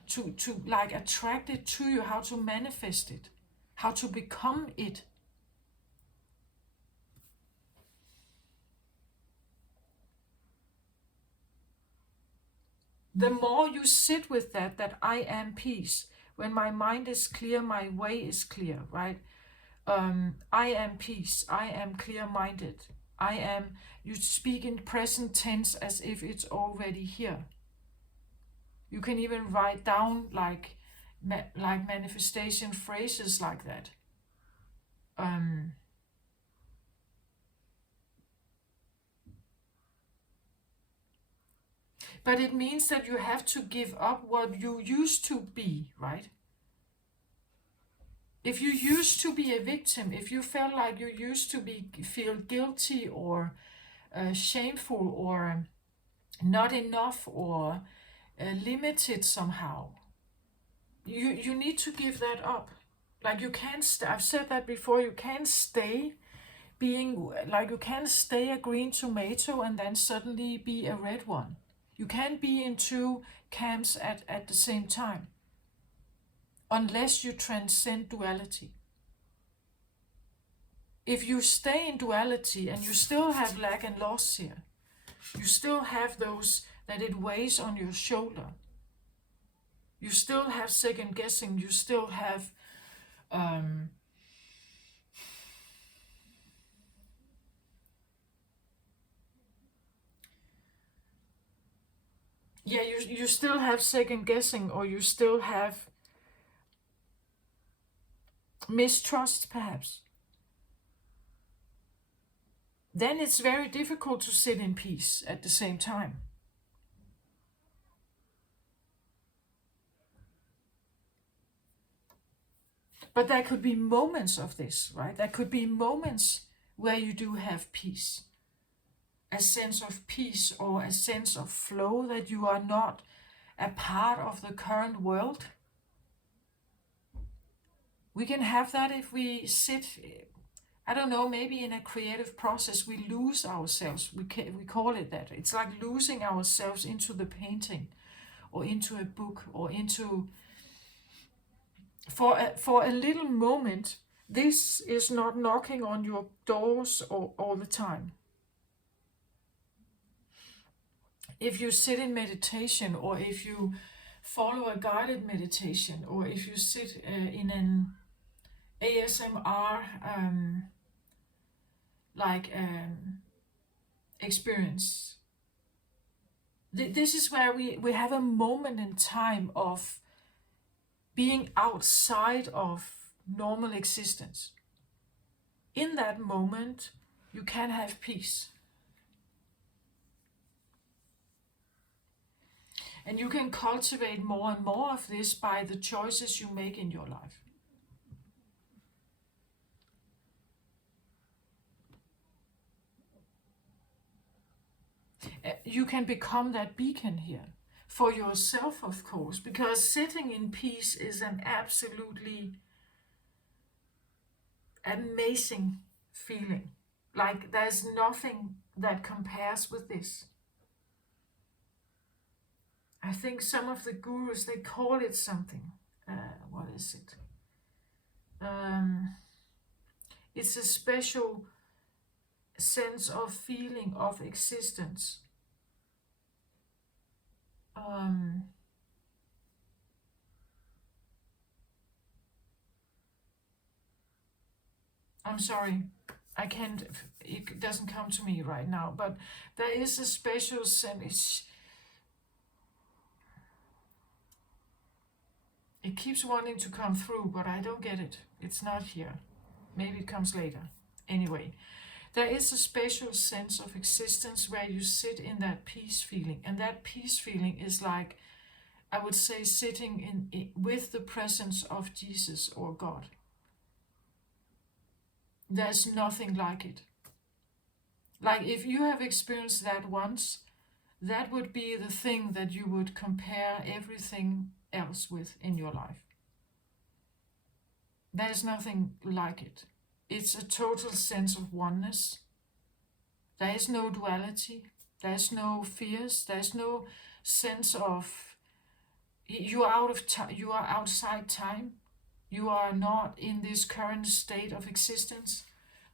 to like attract it to you, how to manifest it, how to become it. The more you sit with that I am peace, when my mind is clear, my way is clear, right? I am peace, I am clear-minded, you speak in present tense as if it's already here. You can even write down like manifestation phrases like that. But it means that you have to give up what you used to be, right? If you used to be a victim, if you felt like you used to feel guilty or shameful or not enough or limited somehow, you need to give that up. Like you can't, I've said that before, you can't stay being, like you can't stay a green tomato and then suddenly be a red one. You can't be in two camps at the same time unless you transcend duality. If you stay in duality and you still have lack and loss here, you still have those that it weighs on your shoulder. You still have second guessing. You still have you still have second guessing, or you still have mistrust perhaps. Then it's very difficult to sit in peace at the same time. But there could be moments of this, right? There could be moments where you do have peace. A sense of peace or a sense of flow, that you are not a part of the current world. We can have that if we sit, I don't know, maybe in a creative process we lose ourselves. We call it that. It's like losing ourselves into the painting or into a book or into... For a little moment, this is not knocking on your doors all the time. If you sit in meditation, or if you follow a guided meditation, or if you sit in an ASMR experience, this is where we have a moment in time of being outside of normal existence. In that moment, you can have peace. And you can cultivate more and more of this by the choices you make in your life. You can become that beacon here for yourself, of course, because sitting in peace is an absolutely amazing feeling. Like there's nothing that compares with this. I think some of the gurus, they call it something. What is it? It's a special sense of feeling of existence. I'm sorry, I can't, it doesn't come to me right now, but there is a special sense. It keeps wanting to come through, but I don't get it. It's not here. Maybe it comes later. Anyway, there is a special sense of existence where you sit in that peace feeling. And that peace feeling is like, I would say, sitting in with the presence of Jesus or God. There's nothing like it. Like if you have experienced that once, that would be the thing that you would compare everything else with in your life. There's nothing like it. It's a total sense of oneness. There is no duality. There's no fears. There's no sense of you are out of time. You are outside time. You are not in this current state of existence.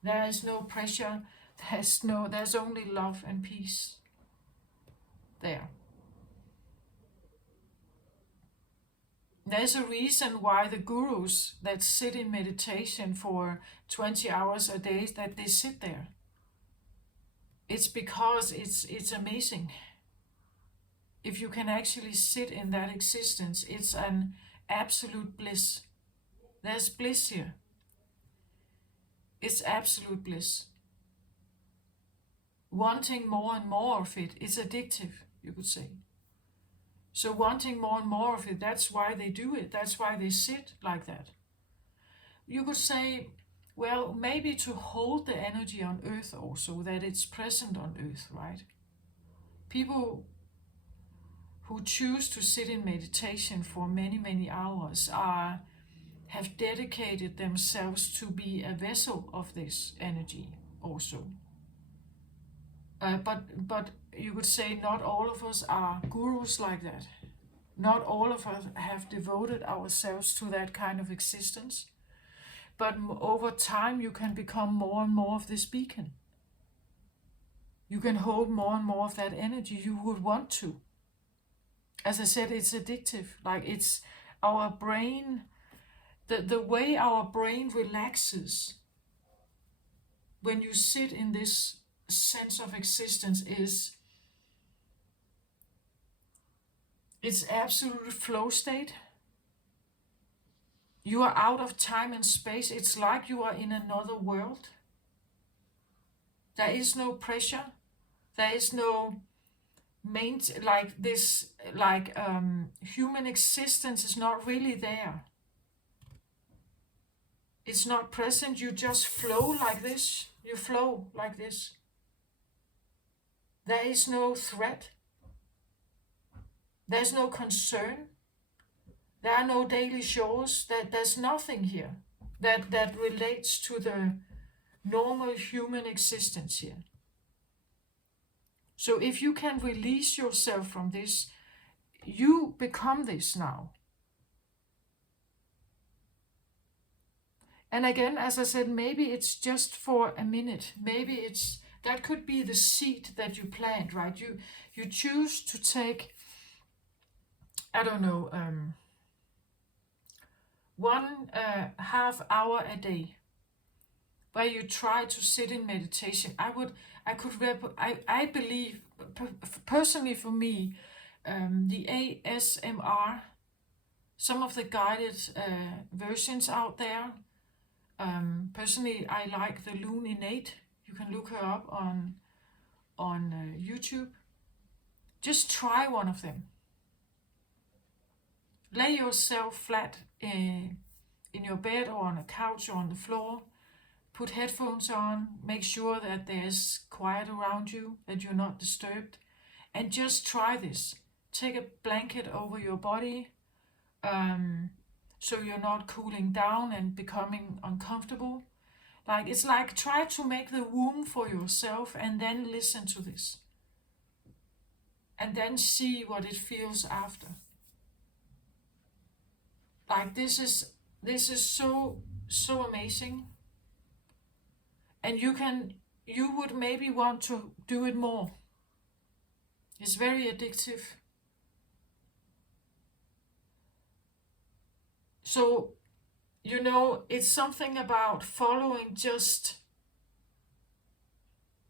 There is no pressure. There's only love and peace there. There's a reason why the gurus that sit in meditation for 20 hours a day, that they sit there. It's because it's amazing. If you can actually sit in that existence, it's an absolute bliss. There's bliss here. It's absolute bliss. Wanting more and more of it, it's addictive, you could say. So wanting more and more of it, that's why they do it. That's why they sit like that. you could say, well, maybe to hold the energy on earth also, that it's present on earth, right? People who choose to sit in meditation for many, many hours have dedicated themselves to be a vessel of this energy also. But you could say not all of us are gurus like that. Not all of us have devoted ourselves to that kind of existence. But over time, you can become more and more of this beacon. You can hold more and more of that energy you would want to. As I said, it's addictive. Like, it's our brain, the way our brain relaxes when you sit in this sense of existence it's absolute flow state. You are out of time and space. It's like you are in another world. There is no pressure. There is no human existence is not really there. It's not present. You just flow like this. You flow like this. There is no threat. There's no concern. There are no daily chores. There's nothing here that relates to the normal human existence here. So if you can release yourself from this, you become this now. And again, as I said, maybe it's just for a minute. Maybe that could be the seed that you plant, right? You choose to take, I don't know, 1.5 hour a day, where you try to sit in meditation. I believe, personally for me, the ASMR, some of the guided versions out there. Personally, I like the Loon Innate. You can look her up on YouTube. Just try one of them. Lay yourself flat in your bed or on a couch or on the floor. Put headphones on. Make sure that there's quiet around you, that you're not disturbed. And just try this. Take a blanket over your body, so you're not cooling down and becoming uncomfortable. It's like try to make the womb for yourself and then listen to this. And then see what it feels after. This is so amazing. And you would maybe want to do it more. It's very addictive. So, it's something about following just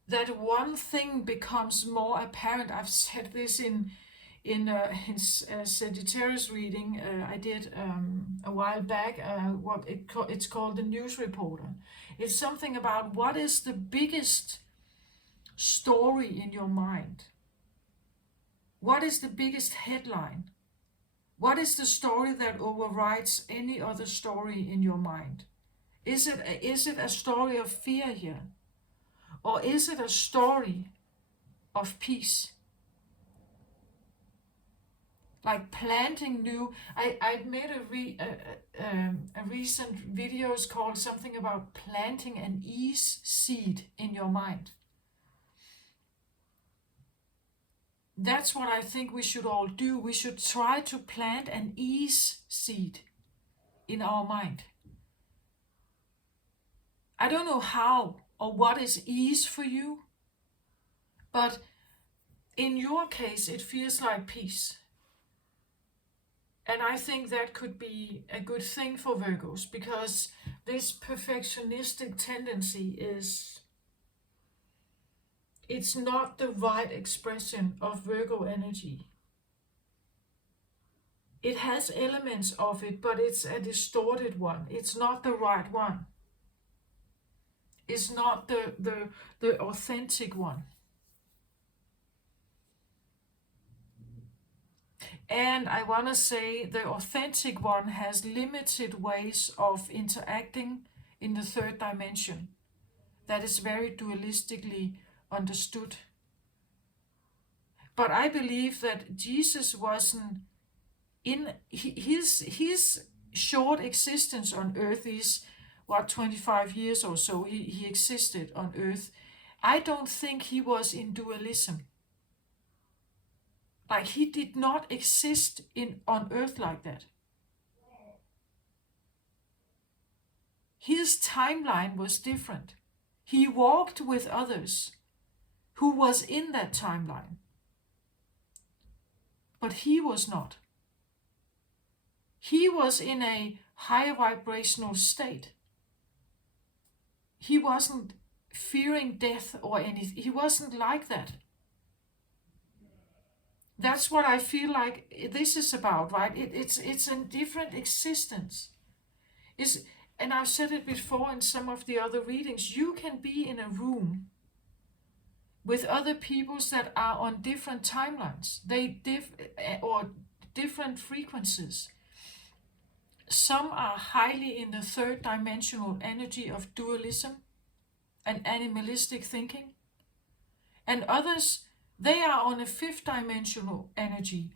that one thing becomes more apparent. I've said this in Sagittarius reading I did a while back, it's called the news reporter. It's something about what is the biggest story in your mind. What is the biggest headline? What is the story that overrides any other story in your mind? Is it a story of fear here? Or is it a story of peace? Like planting new. I made a recent videos called something about planting an ease seed in your mind. That's what I think we should all do. We should try to plant an ease seed in our mind. I don't know how or what is ease for you, but in your case, it feels like peace. And I think that could be a good thing for Virgos, because this perfectionistic tendency it's not the right expression of Virgo energy. It has elements of it, but it's a distorted one. It's not the right one. It's not the authentic one. And I want to say the authentic one has limited ways of interacting in the third dimension that is very dualistically understood. But I believe that Jesus wasn't in his short existence on earth is 25 years or so he existed on earth. I don't think he was in dualism. Like he did not exist on earth like that. His timeline was different. He walked with others who was in that timeline. But he was not. He was in a higher vibrational state. He wasn't fearing death or anything. He wasn't like that. That's what I feel like this is about, right? It's a different existence. And I've said it before in some of the other readings, you can be in a room with other peoples that are on different timelines, or different frequencies. Some are highly in the third dimensional energy of dualism and animalistic thinking, and others, they are on a fifth dimensional energy.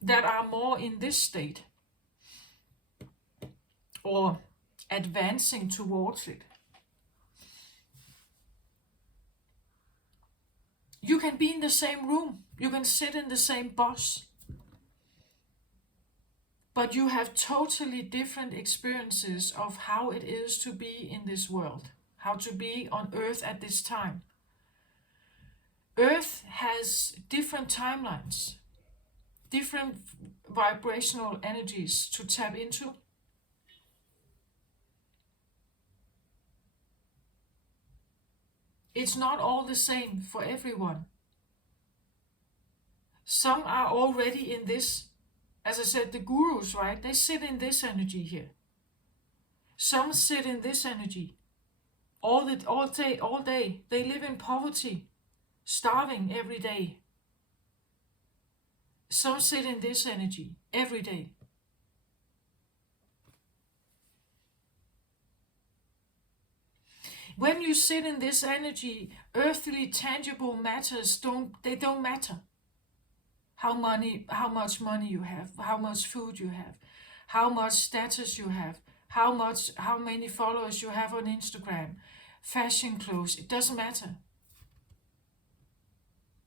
That are more in this state or advancing towards it. You can be in the same room, you can sit in the same bus, but you have totally different experiences of how it is to be in this world, how to be on earth at this time. Earth has different timelines, different vibrational energies to tap into. It's not all the same for everyone. Some are already in this, as I said, the gurus, right? They sit in this energy here. Some sit in this energy all day. They live in poverty, starving every day. Some sit in this energy every day. When you sit in this energy, earthly tangible matters don't matter. How much money you have, how much food you have, how much status you have, how many followers you have on Instagram, fashion clothes, it doesn't matter.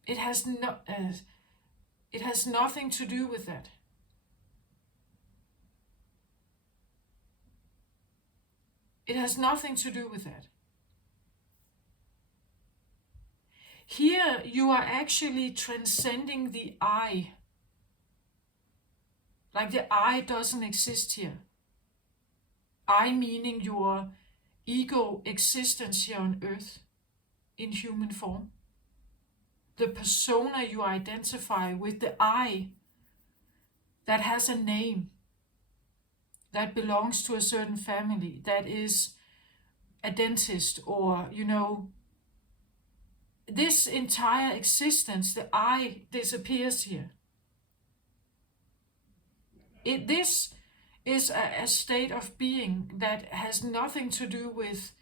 It has nothing to do with that. It has nothing to do with that. Here you are actually transcending the I. Like the I doesn't exist here. I meaning your ego existence here on earth in human form. The persona you identify with, the I that has a name, that belongs to a certain family, that is a dentist, or, this entire existence, the I disappears here. This is a state of being that has nothing to do with,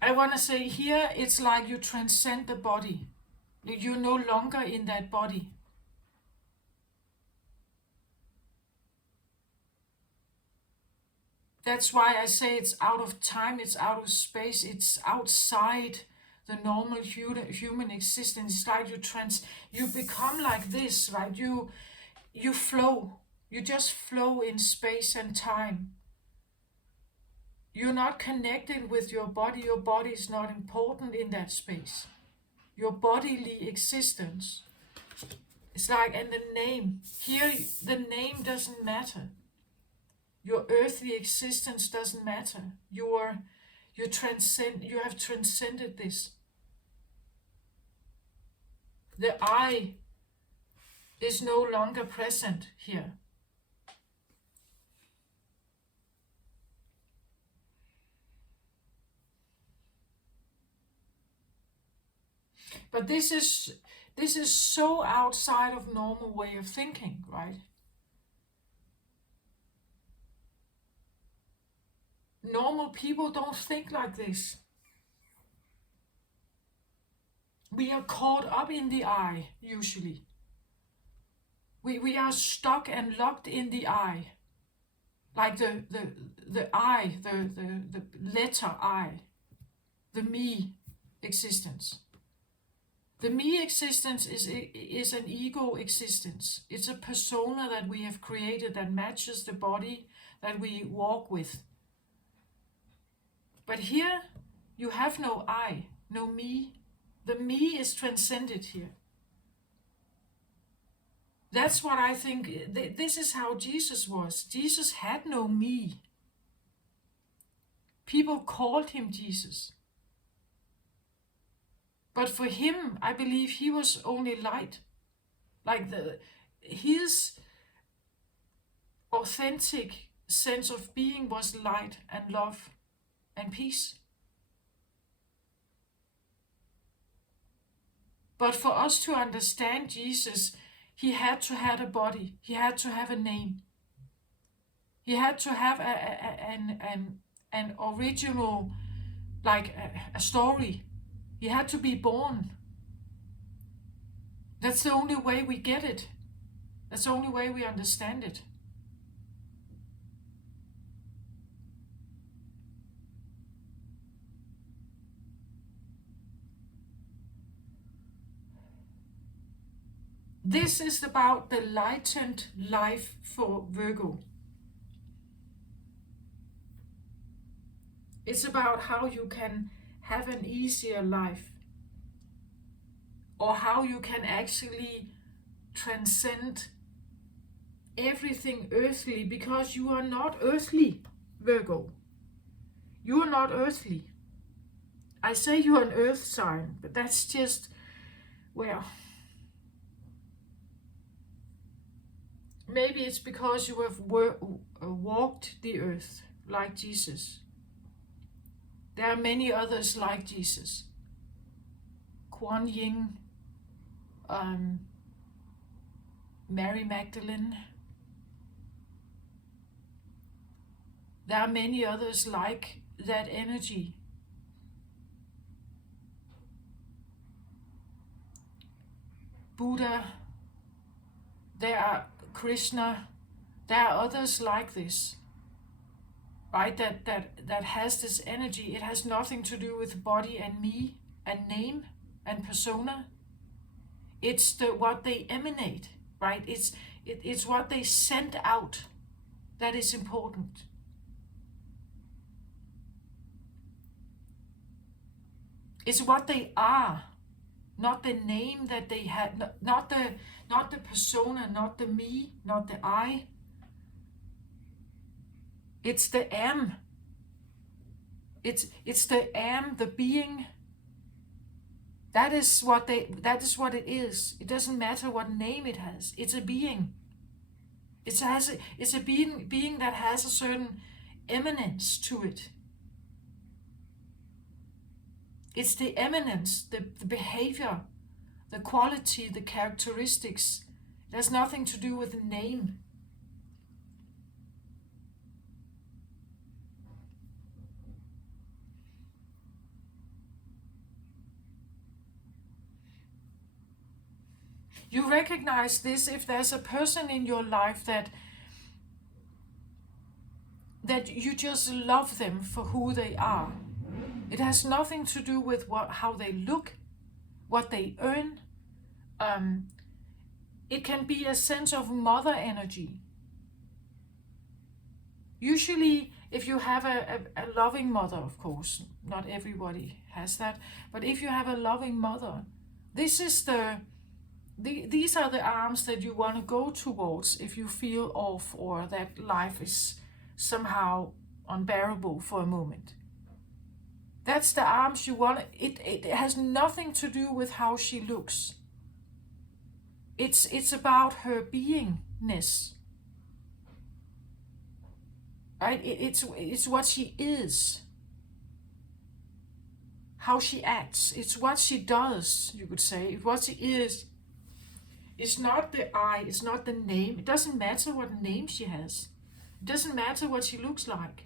I want to say here, it's like you transcend the body. You're no longer in that body. That's why I say it's out of time, it's out of space, it's outside the normal human existence. It's like you become like this, right? You flow. You just flow in space and time. You're not connected with your body. Your body is not important in that space. Your bodily existence. It's like, and the name. Here, the name doesn't matter. Your earthly existence doesn't matter. You have transcended this. The I is no longer present here. But this is so outside of normal way of thinking, right? Normal people don't think like this. We are caught up in the I, usually. We are stuck and locked in the I. Like the I, the letter I, the me existence. The me existence is an ego existence. It's a persona that we have created that matches the body that we walk with. But here you have no I, no me. The me is transcended here. That's what I think. This is how Jesus was. Jesus had no me. People called him Jesus. But for him, I believe he was only light. Like his authentic sense of being was light and love and peace. But for us to understand Jesus, he had to have a body. He had to have a name. He had to have an original, like a story. He had to be born. That's the only way we get it. That's the only way we understand it. This is about the lightened life for Virgo. It's about how you can have an easier life, or how you can actually transcend everything earthly, because you are not earthly, Virgo. You are not earthly. I say you are an earth sign, but that's just, well, maybe it's because you have walked the earth like Jesus. There are many others like Jesus. Kuan Yin, Mary Magdalene. There are many others like that energy. Buddha, there are Krishna, there are others like this, right? That has this energy. It has nothing to do with body and me and name and persona. It's what they emanate, right? It's what they send out that is important. It's what they are, not the name that they had, not the persona, not the me, not the I. It's the am. It's the am, the being. That is what it is. It doesn't matter what name it has. It's a being. It's a being that has a certain eminence to it. It's the eminence, the behavior, the quality, the characteristics. It has nothing to do with the name. You recognize this if there's a person in your life that you just love them for who they are. It has nothing to do with how they look, what they earn. It can be a sense of mother energy. Usually, if you have a loving mother, of course, not everybody has that, but if you have a loving mother, this is these are the arms that you want to go towards if you feel off or that life is somehow unbearable for a moment. That's the arms you want. It has nothing to do with how she looks. It's about her beingness. Right? It's what she is. how she acts. It's what she does, you could say. What she is. It's not the I, it's not the name. It doesn't matter what name she has. It doesn't matter what she looks like.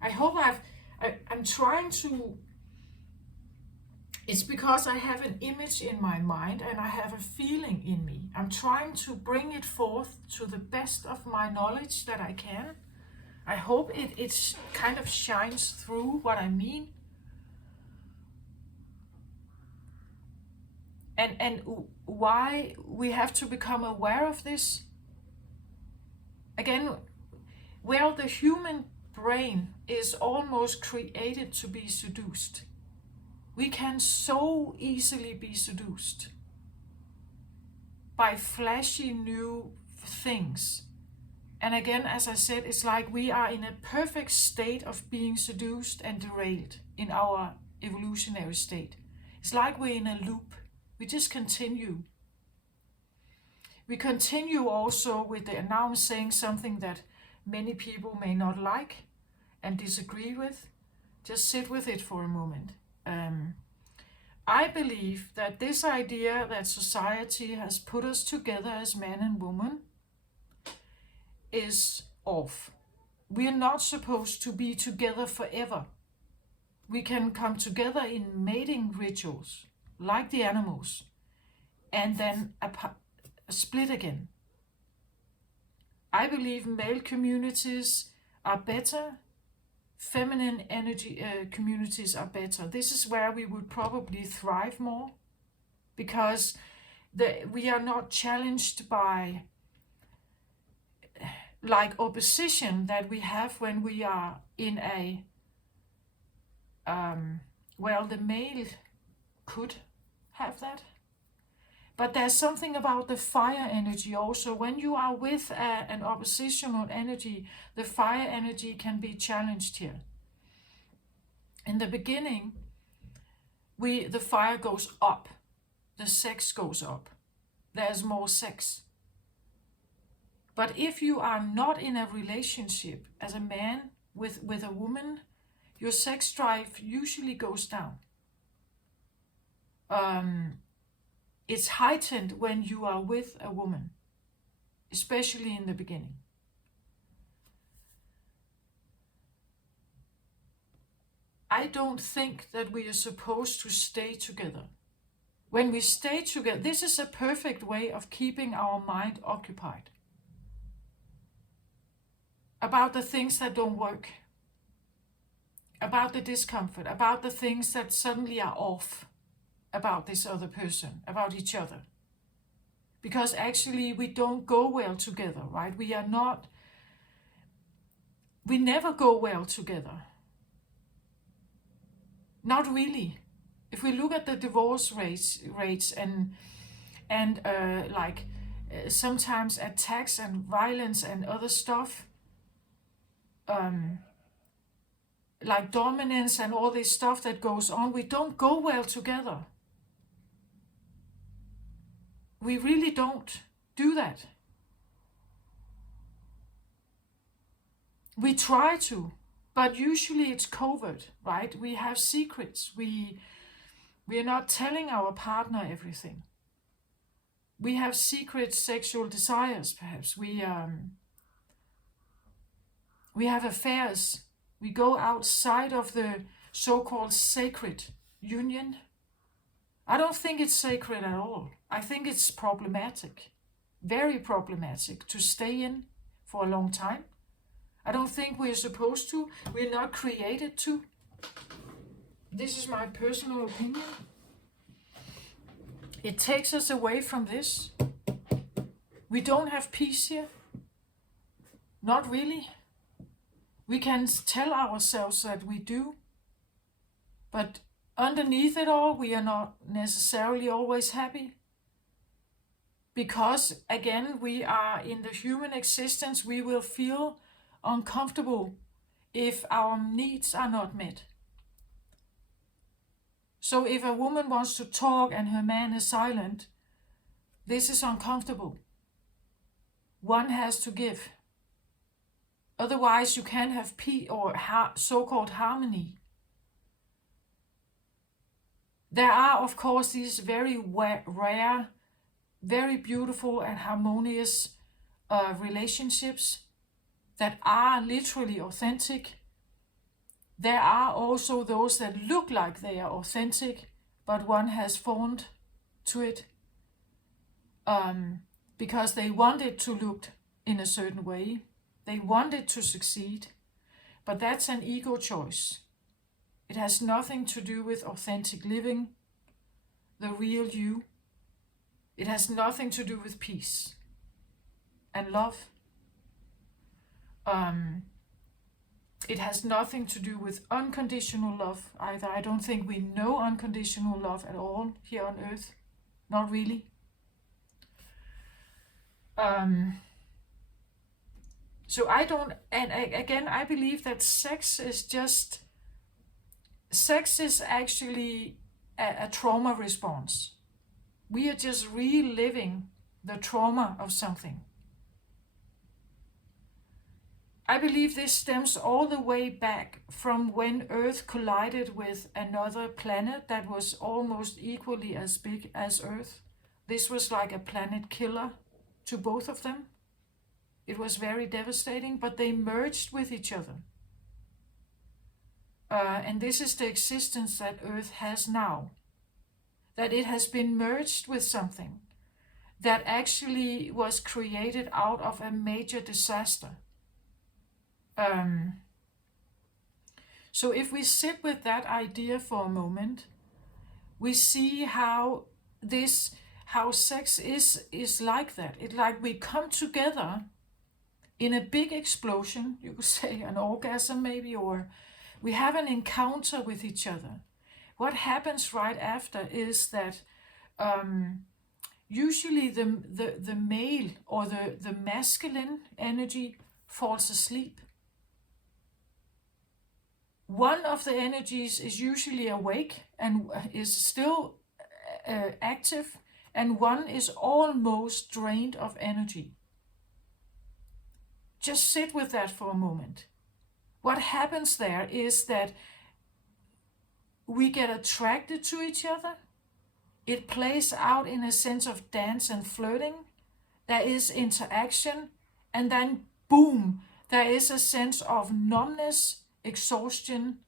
I hope I'm trying to, it's because I have an image in my mind and I have a feeling in me. I'm trying to bring it forth to the best of my knowledge that I can. I hope it kind of shines through what I mean. And why we have to become aware of this. Again, well, the human brain is almost created to be seduced. We can so easily be seduced by flashy new things. And again, as I said, it's like we are in a perfect state of being seduced and derailed in our evolutionary state. It's like we're in a loop. We just continue. We continue also with the, now I'm saying something that many people may not like and disagree with. Just sit with it for a moment. I believe that this idea that society has put us together as man and woman is off. We are not supposed to be together forever. We can come together in mating rituals, like the animals, and then split again. I believe male communities are better, feminine energy communities are better. This is where we would probably thrive more, because we are not challenged by like opposition that we have when we are in a well, the male could have that, but there's something about the fire energy also. When you are with an oppositional energy, the fire energy can be challenged here. In the beginning, the fire goes up, the sex goes up, there's more sex. But if you are not in a relationship as a man with a woman, your sex drive usually goes down. It's heightened when you are with a woman, especially in the beginning. I don't think that we are supposed to stay together. When we stay together, this is a perfect way of keeping our mind occupied about the things that don't work, about the discomfort, about the things that suddenly are off about this other person, about each other. Because actually we don't go well together, right? We never go well together. Not really. If we look at the divorce rates and sometimes attacks and violence and other stuff, like dominance and all this stuff that goes on, we don't go well together. We really don't do that. We try to, but usually it's covert, right? We have secrets. We are not telling our partner everything. We have secret sexual desires, perhaps. We have affairs. We go outside of the so-called sacred union. I don't think it's sacred at all. I think it's problematic, very problematic to stay in for a long time. I don't think we're supposed to. We're not created to. This is my personal opinion. It takes us away from this. We don't have peace here. Not really. We can tell ourselves that we do, but underneath it all, we are not necessarily always happy. Because, again, we are in the human existence, we will feel uncomfortable if our needs are not met. So if a woman wants to talk and her man is silent, this is uncomfortable. One has to give. Otherwise, you can't have peace or so-called harmony. There are, of course, these very rare, very beautiful and harmonious relationships that are literally authentic. There are also those that look like they are authentic, but one has formed to it because they want it to look in a certain way. They want it to succeed, but that's an ego choice. It has nothing to do with authentic living, the real you. It has nothing to do with peace and love. It has nothing to do with unconditional love either. I don't think we know unconditional love at all here on earth. Not really. So I don't, and again, I believe that sex is actually a trauma response. We are just reliving the trauma of something. I believe this stems all the way back from when Earth collided with another planet that was almost equally as big as Earth. This was like a planet killer to both of them. It was very devastating, but they merged with each other. And this is the existence that Earth has now. That it has been merged with something that actually was created out of a major disaster. So if we sit with that idea for a moment, we see how sex is like that. It's like we come together in a big explosion, you could say an orgasm maybe, or we have an encounter with each other. What happens right after is that usually the male or the masculine energy falls asleep. One of the energies is usually awake and is still active, and one is almost drained of energy. Just sit with that for a moment. What happens there is that we get attracted to each other. It plays out in a sense of dance and flirting. There is interaction, and then boom, there is a sense of numbness, exhaustion,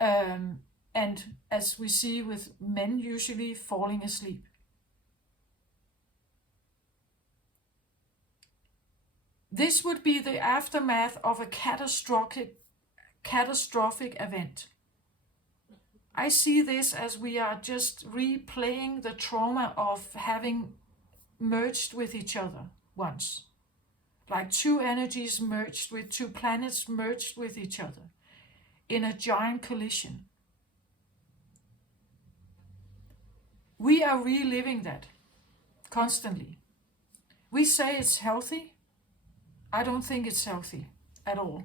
and as we see with men, usually falling asleep. This would be the aftermath of a catastrophic event. I see this as we are just replaying the trauma of having merged with each other once. Like two energies merged with two planets merged with each other in a giant collision. We are reliving that constantly. We say it's healthy. I don't think it's healthy at all.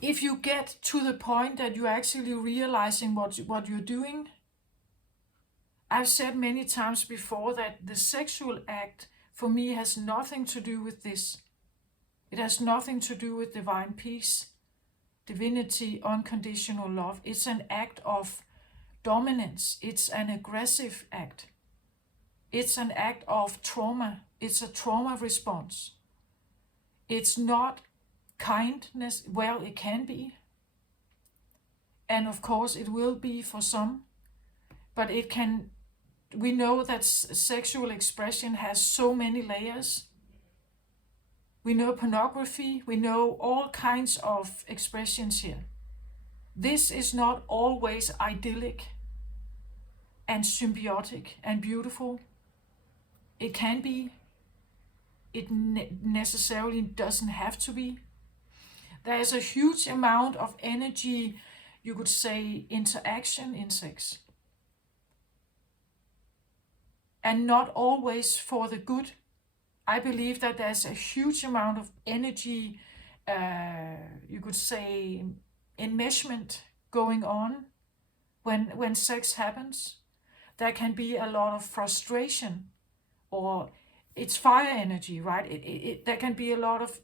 If you get to the point that you're actually realizing what you're doing, I've said many times before that the sexual act for me has nothing to do with this. It has nothing to do with divine peace, divinity, unconditional love. It's an act of dominance. It's an aggressive act. It's an act of trauma. It's a trauma response. It's not kindness. Well, it can be. And of course it will be for some. But it can, we know that sexual expression has so many layers. We know pornography. We know all kinds of expressions here. This is not always idyllic and symbiotic and beautiful. It can be. It necessarily doesn't have to be. There is a huge amount of energy, you could say, interaction in sex. And not always for the good. I believe that there's a huge amount of energy, you could say, enmeshment going on when sex happens. There can be a lot of frustration or it's fire energy, right? There can be a lot of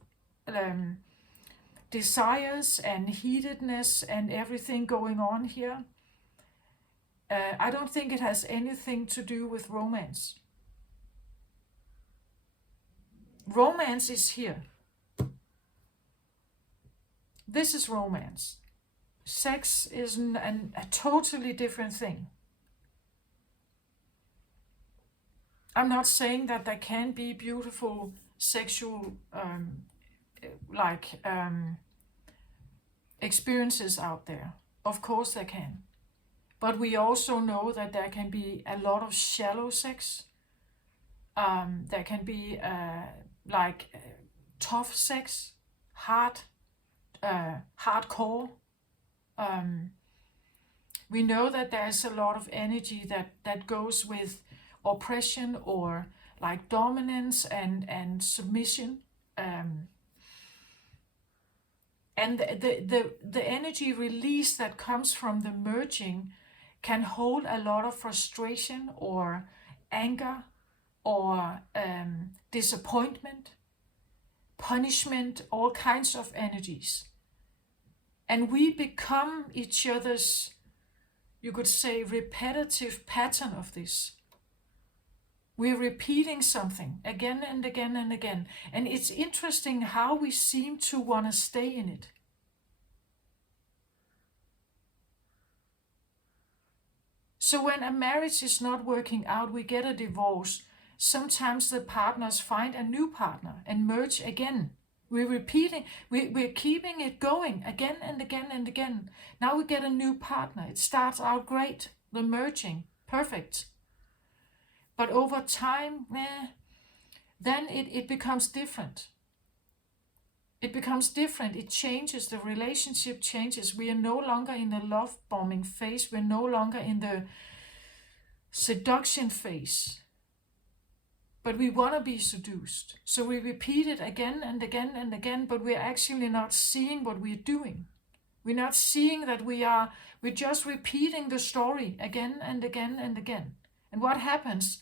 desires and heatedness and everything going on here. I don't think it has anything to do with romance. Romance is here. This is romance. Sex is a totally different thing. I'm not saying that there can be beautiful sexual experiences out there. Of course there can. But we also know that there can be a lot of shallow sex. There can be tough sex, hardcore. We know that there's a lot of energy that goes with oppression or like dominance and submission. And the energy release that comes from the merging can hold a lot of frustration or anger or disappointment, punishment, all kinds of energies. And we become each other's, you could say, repetitive pattern of this. We're repeating something again and again and again. And it's interesting how we seem to want to stay in it. So when a marriage is not working out, we get a divorce. Sometimes the partners find a new partner and merge again. We're repeating, we're keeping it going again and again and again. Now we get a new partner. It starts out great, the merging, perfect. But over time, then it becomes different. It becomes different. It changes. The relationship changes. We are no longer in the love bombing phase. We're no longer in the seduction phase. But we want to be seduced. So we repeat it again and again and again, but we're actually not seeing what we're doing. We're not seeing that we're just repeating the story again and again and again. And what happens?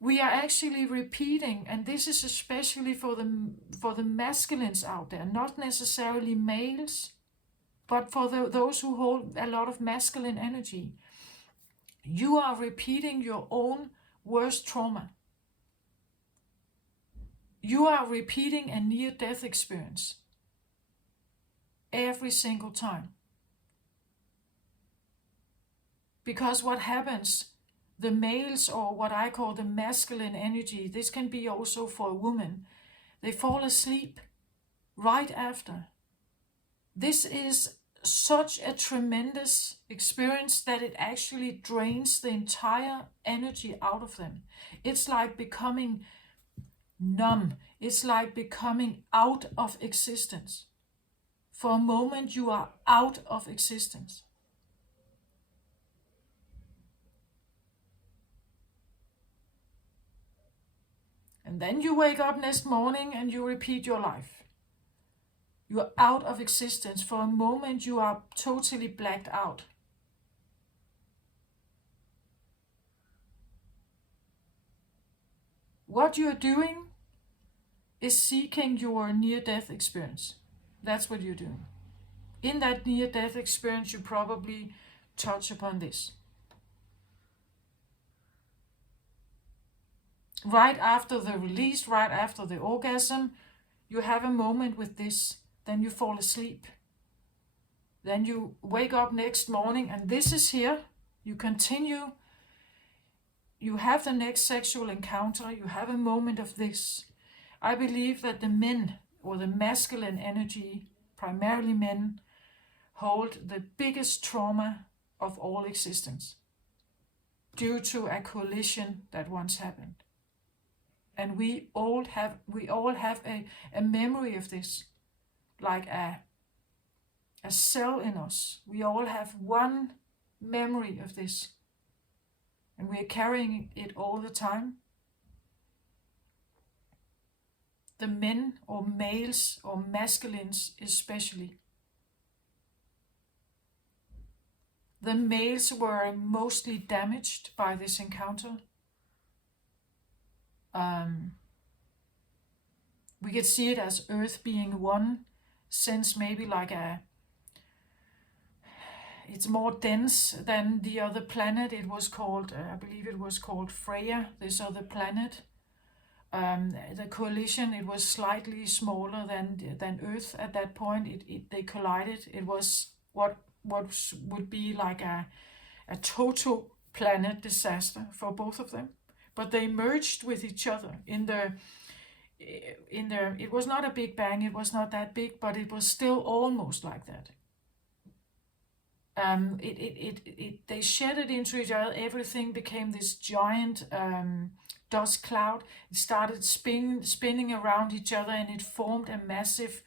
We are actually repeating, and this is especially for the masculines out there, not necessarily males, but for those who hold a lot of masculine energy. You are repeating your own worst trauma. You are repeating a near-death experience every single time. Because what happens, the males, or what I call the masculine energy, this can be also for a woman, they fall asleep right after. This is such a tremendous experience that it actually drains the entire energy out of them. It's like becoming numb. It's like becoming out of existence. For a moment you are out of existence. And then you wake up next morning and you repeat your life. You are out of existence. For a moment you are totally blacked out. What you're doing is seeking your near-death experience. That's what you're doing. In that near-death experience, you probably touch upon this. Right after the release, right after the orgasm, you have a moment with this. Then you fall asleep. Then you wake up next morning and this is here. You continue. You have the next sexual encounter. You have a moment of this. I believe that the men, or the masculine energy, primarily men, hold the biggest trauma of all existence due to a collision that once happened. And we all have a memory of this, like a cell in us. We all have one memory of this. And we're carrying it all the time. The men, or males, or masculines especially. The males were mostly damaged by this encounter. We could see it as Earth being one sense, maybe like it's more dense than the other planet. It was called, I believe it was called Freya, this other planet. The coalition, it was slightly smaller than Earth at that point. They collided. It was what would be like a total planet disaster for both of them. But they merged with each other in their. It was not a big bang. It was not that big, but it was still almost like that. They shedded into each other. Everything became this giant dust cloud. It started spinning around each other, and it formed a massive,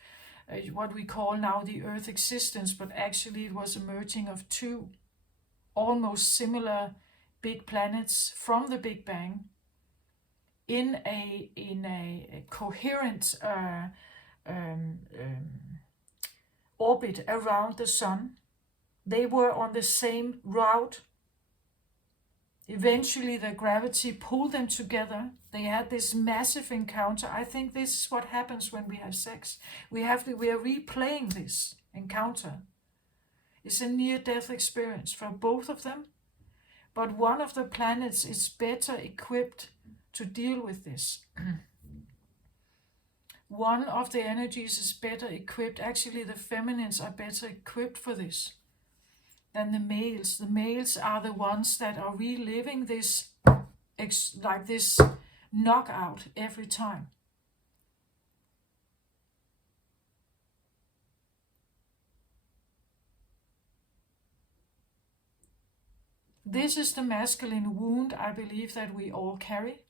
what we call now the Earth existence. But actually, it was a merging of two almost similar big planets from the Big Bang in a coherent orbit around the sun. They were on the same route. Eventually, the gravity pulled them together. They had this massive encounter. I think this is what happens when we have sex. We are replaying this encounter. It's a near-death experience for both of them. But one of the planets is better equipped to deal with this. One of the energies is better equipped. Actually, the feminines are better equipped for this than the males. The males are the ones that are reliving this, like this knockout every time. This is the masculine wound I believe that we all carry.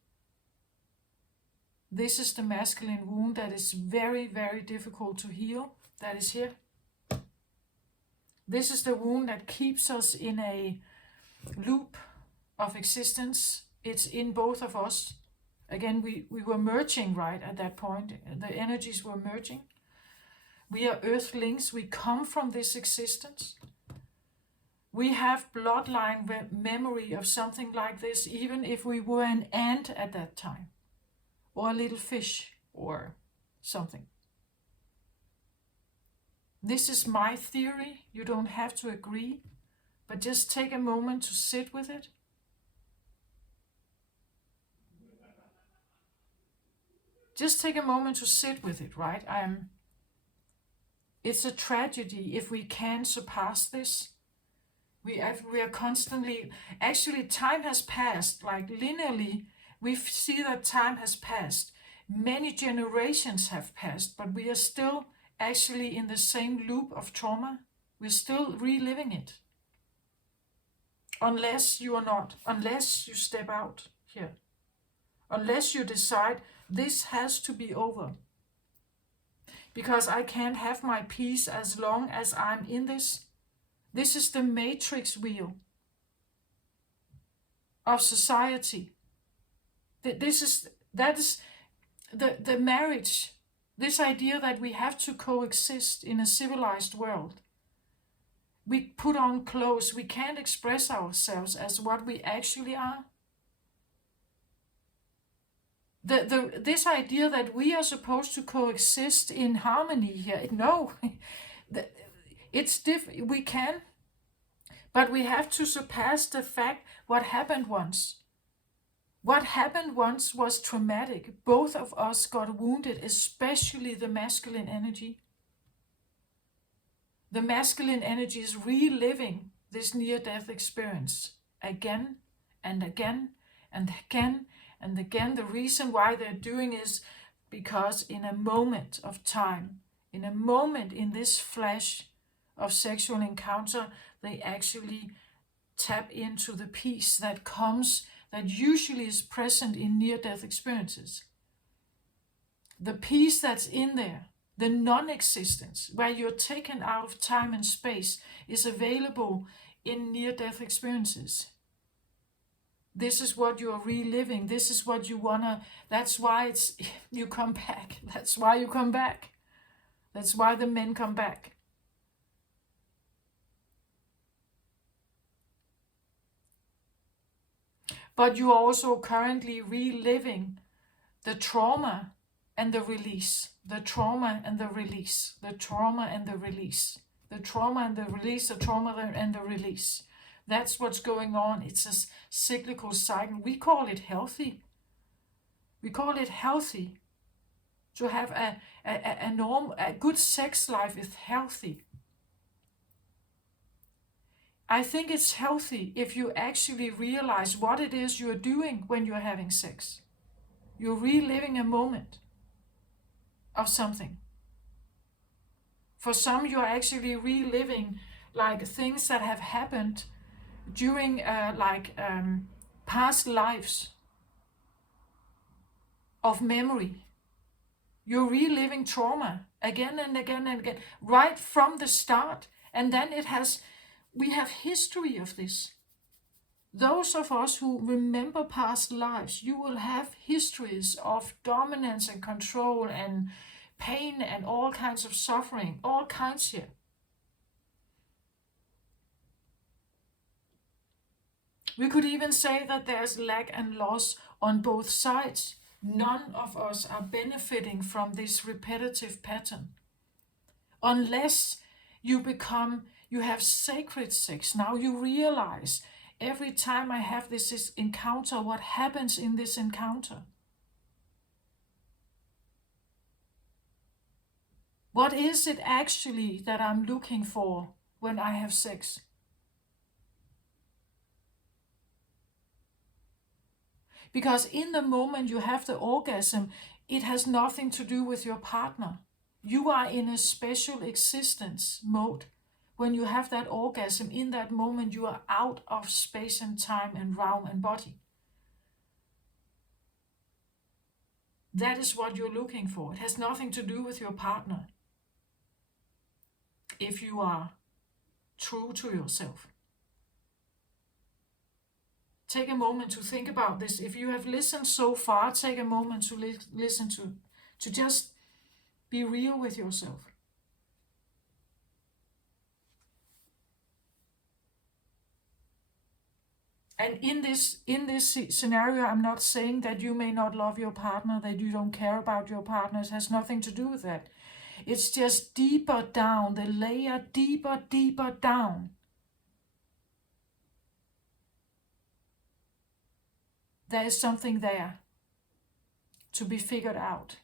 This is the masculine wound that is very, very difficult to heal. That is here. This is the wound that keeps us in a loop of existence. It's in both of us. Again, we were merging right at that point. The energies were merging. We are earthlings. We come from this existence. We have bloodline memory of something like this, even if we were an ant at that time, or a little fish, or something. This is my theory. You don't have to agree, but just take a moment to sit with it. Just take a moment to sit with it, right? It's a tragedy if we can't surpass this. We are constantly, actually time has passed, like linearly, we see that time has passed. Many generations have passed, but we are still actually in the same loop of trauma. We're still reliving it. Unless you are not, unless you step out here. Unless you decide this has to be over. Because I can't have my peace as long as I'm in this. This is the matrix wheel of society. That is the marriage. This idea that we have to coexist in a civilized world. We put on clothes. We can't express ourselves as what we actually are. This idea that we are supposed to coexist in harmony here. No, it's different. We can, but we have to surpass the fact what happened once. What happened once was traumatic. Both of us got wounded, especially the masculine energy. The masculine energy is reliving this near-death experience again and again and again and again. The reason why they're doing is because in a moment of time, in a moment in this flash of sexual encounter, they actually tap into the peace that comes, that usually is present in near-death experiences. The peace that's in there, the non-existence, where you're taken out of time and space, is available in near-death experiences. This is what you are reliving. This is what you wanna, that's why you come back. That's why you come back. That's why the men come back. But you are also currently reliving the trauma and the release, the trauma and the release, the trauma and the release, the trauma and the release, the trauma and the release. That's what's going on. It's a cyclical cycle. We call it healthy. We call it healthy. To have a good sex life is healthy. I think it's healthy if you actually realize what it is you're doing when you're having sex. You're reliving a moment of something. For some, you're actually reliving like things that have happened during past lives of memory. You're reliving trauma again and again and again, right from the start. And then we have history of this. Those of us who remember past lives, you will have histories of dominance and control and pain and all kinds of suffering, all kinds here. We could even say that there's lack and loss on both sides. None of us are benefiting from this repetitive pattern. Unless you have sacred sex. Now you realize every time I have this encounter, what happens in this encounter? What is it actually that I'm looking for when I have sex? Because in the moment you have the orgasm, it has nothing to do with your partner. You are in a special existence mode. When you have that orgasm, in that moment you are out of space and time and realm and body. That is what you're looking for. It has nothing to do with your partner. If you are true to yourself. Take a moment to think about this. If you have listened so far, take a moment to listen to just be real with yourself. And in this scenario, I'm not saying that you may not love your partner, that you don't care about your partner. It has nothing to do with that. It's just deeper down, the layer deeper down. There is something there to be figured out.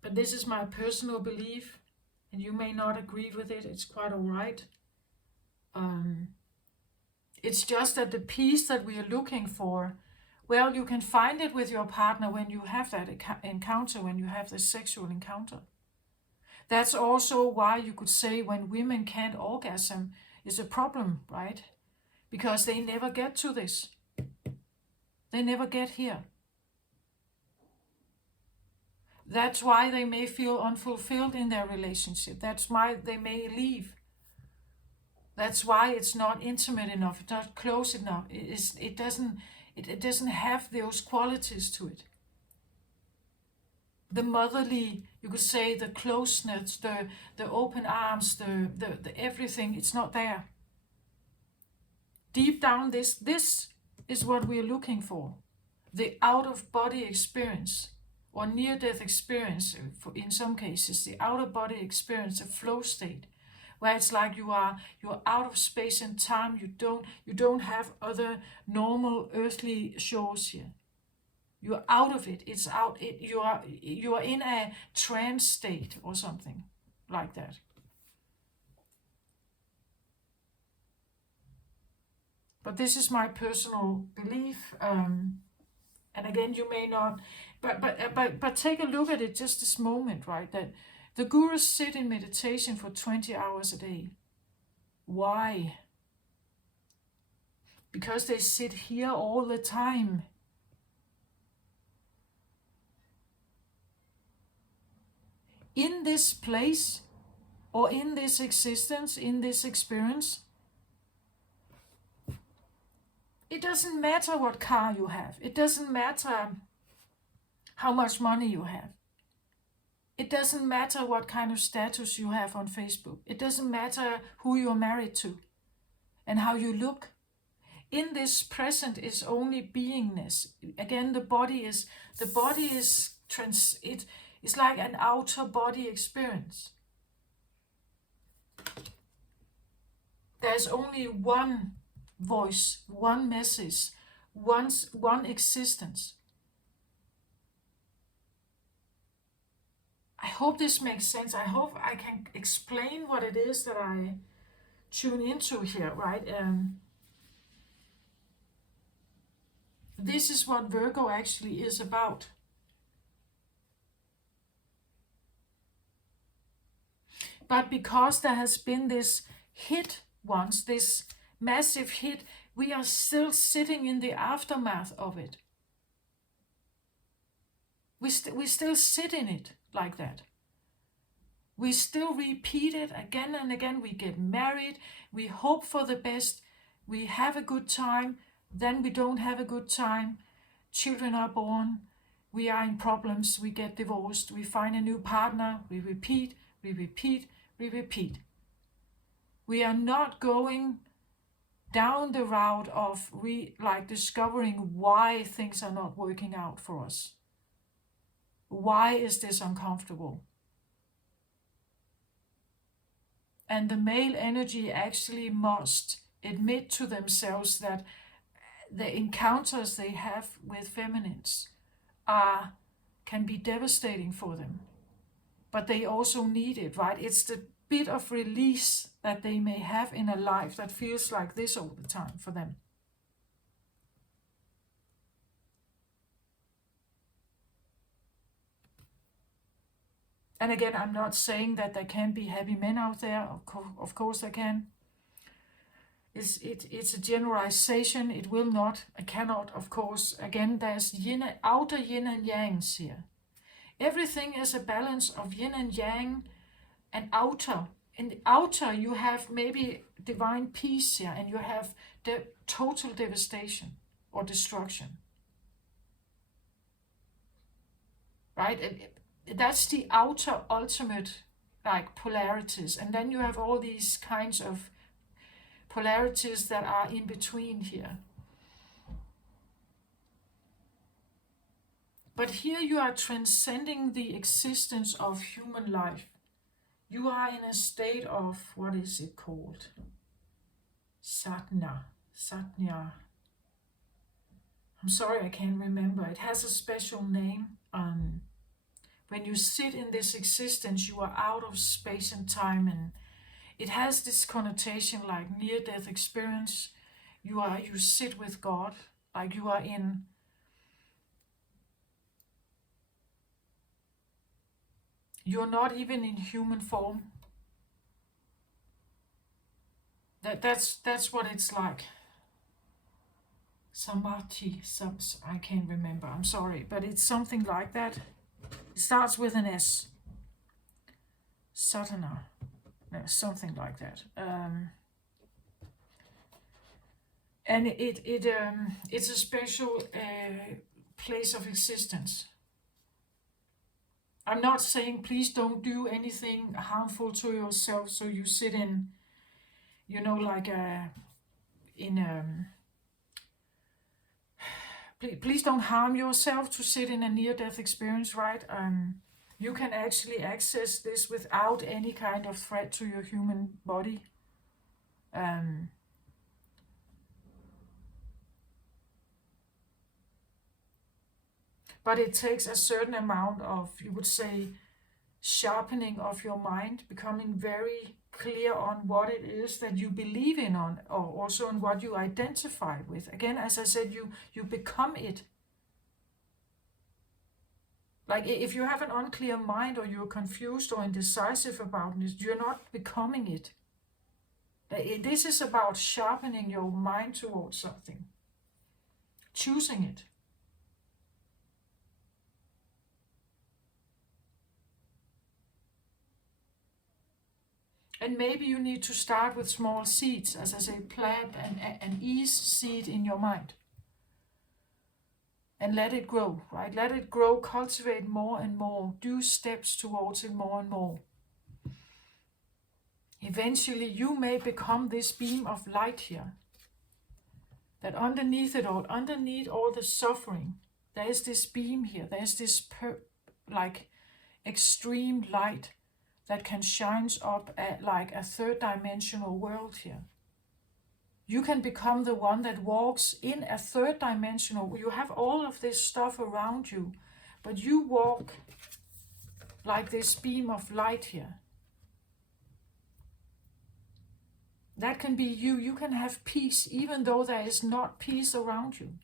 But this is my personal belief, and you may not agree with it. It's quite all right. It's just that the peace that we are looking for, well, you can find it with your partner when you have that encounter, when you have the sexual encounter. That's also why you could say when women can't orgasm is a problem, right? Because they never get to this. They never get here. That's why they may feel unfulfilled in their relationship. That's why they may leave. That's why it's not intimate enough. It's not close enough. It doesn't have those qualities to it. The motherly, you could say, the closeness, the open arms, the everything, it's not there. Deep down, this is what we're looking for. The out-of-body experience, or near-death experience, in some cases, the out-of-body experience, a flow state, where it's like you're out of space and time. You don't have other normal earthly shores here. You're out of it. It's out. You are in a trance state or something like that. But this is my personal belief. And again, you may not. But take a look at it just this moment, right? That the gurus sit in meditation for 20 hours a day. Why? Because they sit here all the time. In this place, or in this existence, in this experience, it doesn't matter what car you have. It doesn't matter how much money you have. It doesn't matter what kind of status you have on Facebook. It doesn't matter who you're married to. and how you look. In this present is only beingness. Again, the body is it's like an outer body experience. There's only one voice, one message, one existence. I hope this makes sense. I hope I can explain what it is that I tune into here, right? This is what Virgo actually is about. But because there has been this hit once, this massive hit, we are still sitting in the aftermath of it. We still sit in it like that. We still repeat it again and again. We get married, we hope for the best, we have a good time, then we don't have a good time, children are born, we are in problems, we get divorced, we find a new partner, we repeat, we repeat, we repeat. We are not going down the route of discovering why things are not working out for us. Why is this uncomfortable? And the male energy actually must admit to themselves that the encounters they have with feminines can be devastating for them. But they also need it, right? It's the bit of release that they may have in a life that feels like this all the time for them. And again, I'm not saying that there can't be happy men out there. Of course there can. It's a generalization. It will not, it cannot, of course. Again, there's outer yin and yangs here. Everything is a balance of yin and yang and outer. In the outer, you have maybe divine peace here, and you have the total devastation or destruction. Right? That's the outer ultimate polarities. And then you have all these kinds of polarities that are in between here. But here you are transcending the existence of human life. You are in a state of, what is it called? Satya. I'm sorry, I can't remember. It has a special name. When you sit in this existence, you are out of space and time, and it has this connotation like near-death experience. You sit with God, like you are in. You're not even in human form. That's what it's like. Samadhi, I can't remember. I'm sorry, but it's something like that. It starts with an S. Satana, no, something like that. And it's a special place of existence. I'm not saying please don't do anything harmful to yourself, so you sit in, please don't harm yourself to sit in a near-death experience, right? You can actually access this without any kind of threat to your human body. But it takes a certain amount of, you would say, sharpening of your mind, becoming very clear on what it is that you believe in, or also on what you identify with. Again, as I said, you become it. Like if you have an unclear mind, or you're confused or indecisive about this, you're not becoming it. This is about sharpening your mind towards something, choosing it. And maybe you need to start with small seeds, as I say, plant an ease seed in your mind. And let it grow, right? Let it grow, cultivate more and more, do steps towards it more and more. Eventually you may become this beam of light here. That underneath it all, underneath all the suffering, there is this beam here. There's this like extreme light that can shine up at like a third dimensional world here. You can become the one that walks in a third dimensional. You have all of this stuff around you, but you walk like this beam of light here. That can be you. You can have peace even though there is not peace around you.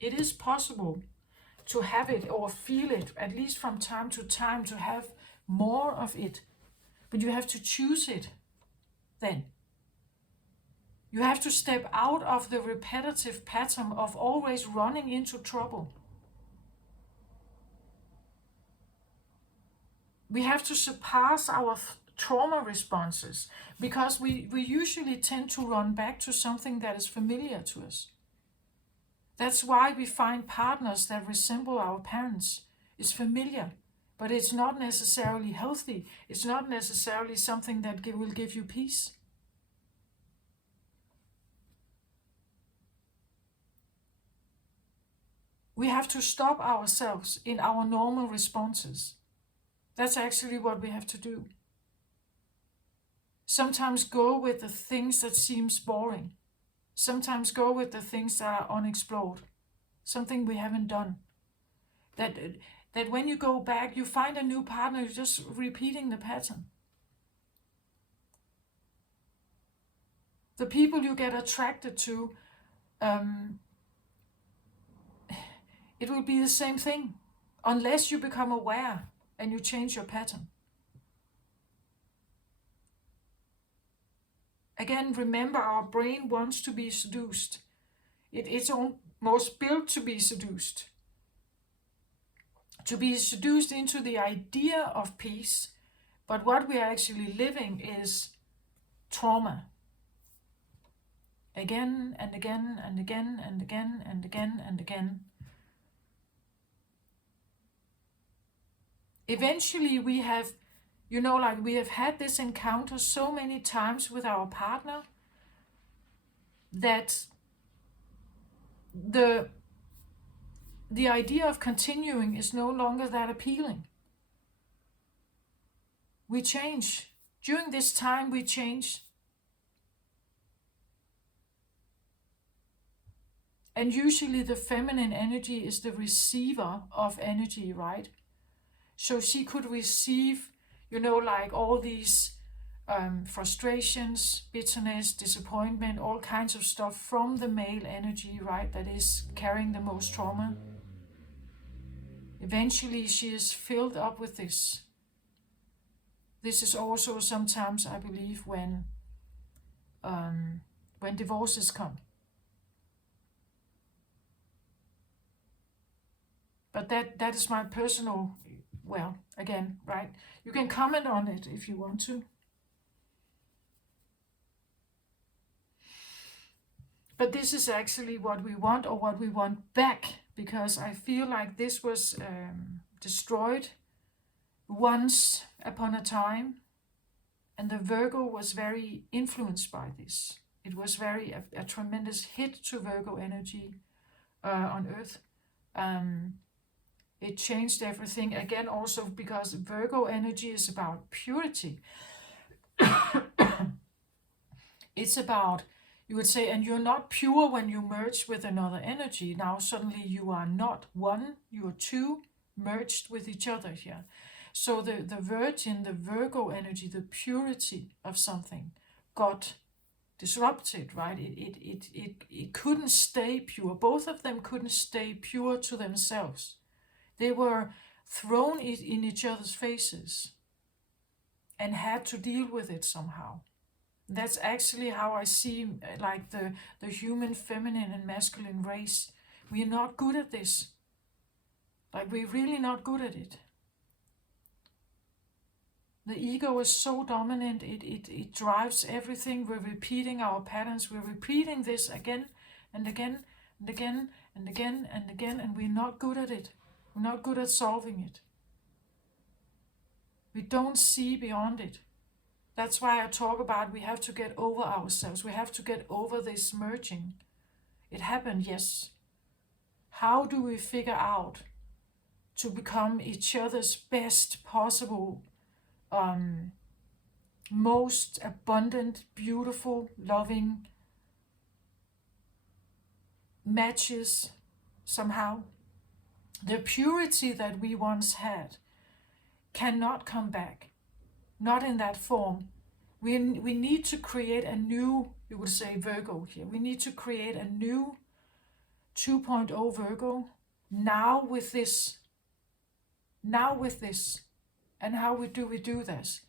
It is possible to have it or feel it, at least from time to time, to have more of it. But you have to choose it then. You have to step out of the repetitive pattern of always running into trouble. We have to surpass our trauma responses, because we usually tend to run back to something that is familiar to us. That's why we find partners that resemble our parents. It's familiar, but it's not necessarily healthy. It's not necessarily something that will give you peace. We have to stop ourselves in our normal responses. That's actually what we have to do. Sometimes go with the things that seems boring. Sometimes go with the things that are unexplored. Something we haven't done. That when you go back, you find a new partner, you're just repeating the pattern. The people you get attracted to, it will be the same thing, unless you become aware and you change your pattern. Again, remember, our brain wants to be seduced. It's almost built to be seduced. To be seduced into the idea of peace, but what we are actually living is trauma. Again and again and again and again and again and again. Eventually we have, we have had this encounter so many times with our partner that the idea of continuing is no longer that appealing. We change. During this time we change. And usually the feminine energy is the receiver of energy, right? So she could receive, all these frustrations, bitterness, disappointment, all kinds of stuff from the male energy, right, that is carrying the most trauma. Eventually she is filled up with this. This is also sometimes, I believe, when divorces come. But that is my personal, again, right? You can comment on it if you want to. But this is actually what we want, or what we want back, because I feel like this was destroyed once upon a time, and the Virgo was very influenced by this. It was a tremendous hit to Virgo energy on Earth. It changed everything, again, also because Virgo energy is about purity. It's about, you would say, and you're not pure when you merge with another energy. Now suddenly you are not one, you are two merged with each other here. So the virgin, the Virgo energy, the purity of something got disrupted, right? It couldn't stay pure. Both of them couldn't stay pure to themselves. They were thrown in each other's faces and had to deal with it somehow. That's actually how I see like the human feminine and masculine race. We're not good at this. Like, we're really not good at it. The ego is so dominant, it drives everything. We're repeating our patterns. We're repeating this again and again and again and again and again, and we're not good at it. We're not good at solving it. We don't see beyond it. That's why I talk about we have to get over ourselves. We have to get over this merging. It happened, yes. How do we figure out to become each other's best possible, most abundant, beautiful, loving matches somehow? The purity that we once had cannot come back, not in that form. We need to create a new, you would say Virgo here, we need to create a new 2.0 Virgo now with this. And how we do this?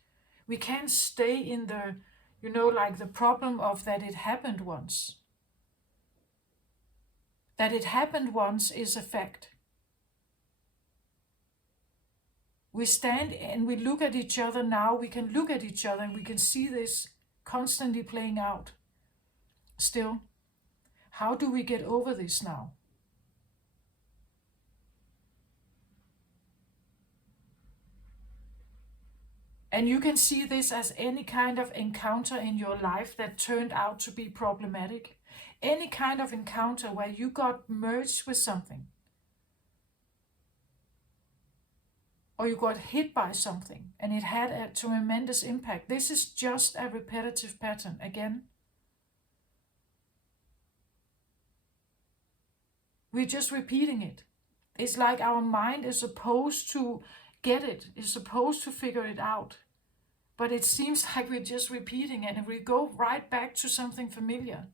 We can't stay in the, like the problem of that it happened once. That it happened once is a fact. We stand and we look at each other now. We can look at each other and we can see this constantly playing out. Still, how do we get over this now? And you can see this as any kind of encounter in your life that turned out to be problematic. Any kind of encounter where you got merged with something. Or you got hit by something and it had a tremendous impact. This is just a repetitive pattern again. We're just repeating it. It's like our mind is supposed to get it, is supposed to figure it out. But it seems like we're just repeating it and we go right back to something familiar.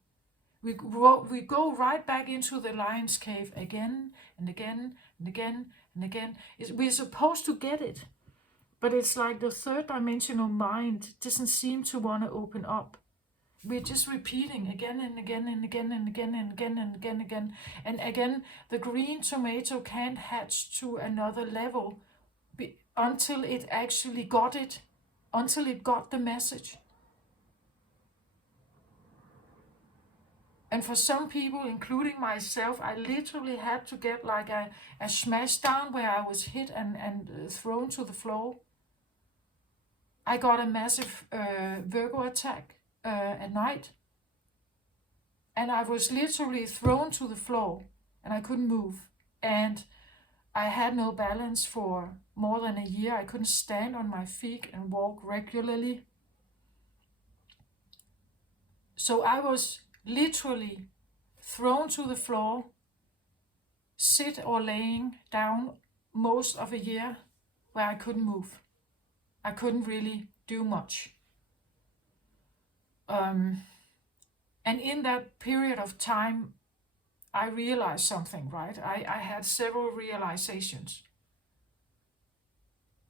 We go right back into the lion's cave again and again and again and again. We're supposed to get it. But it's like the third dimensional mind doesn't seem to want to open up. We're just repeating again and again and again and again and again and again and again. And again, the green tomato can't hatch to another level until it actually got it, until it got the message. And for some people, including myself, I literally had to get like a smash down where I was hit and thrown to the floor. I got a massive Virgo attack at night. And I was literally thrown to the floor and I couldn't move. And I had no balance for more than a year. I couldn't stand on my feet and walk regularly. So I was literally thrown to the floor, sit or laying down most of a year where I couldn't move. I couldn't really do much. And in that period of time, I realized something, right? I had several realizations.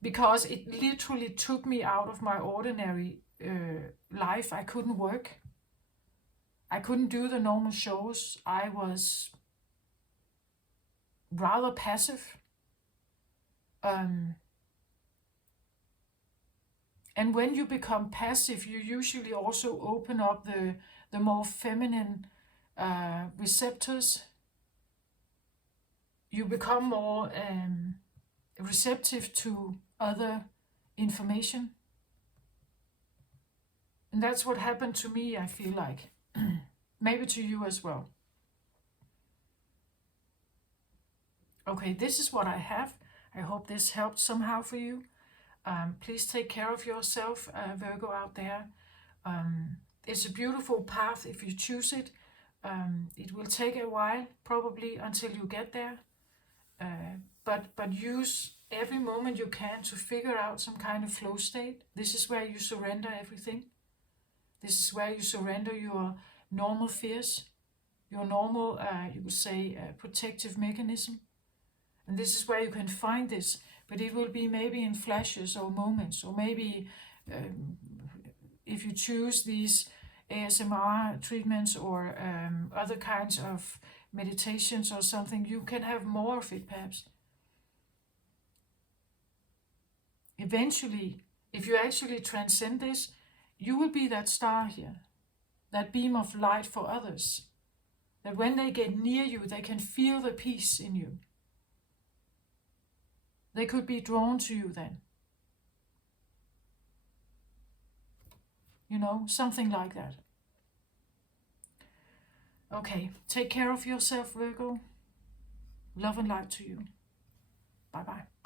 Because it literally took me out of my ordinary life. I couldn't work. I couldn't do the normal shows. I was rather passive. And when you become passive, you usually also open up the more feminine receptors. You become more receptive to other information. And that's what happened to me, I feel like. Maybe to you as well. Okay, this is what I have. I hope this helped somehow for you. Please take care of yourself, Virgo out there. It's a beautiful path if you choose it. It will take a while, probably, until you get there. But use every moment you can to figure out some kind of flow state. This is where you surrender everything. This is where you surrender your normal fears, your normal, you would say, protective mechanism. And this is where you can find this, but it will be maybe in flashes or moments, or maybe if you choose these ASMR treatments or other kinds of meditations or something, you can have more of it perhaps. Eventually, if you actually transcend this, you will be that star here, that beam of light for others, that when they get near you, they can feel the peace in you. They could be drawn to you then. you know, something like that. Okay, take care of yourself, Virgo. Love and light to you. Bye bye.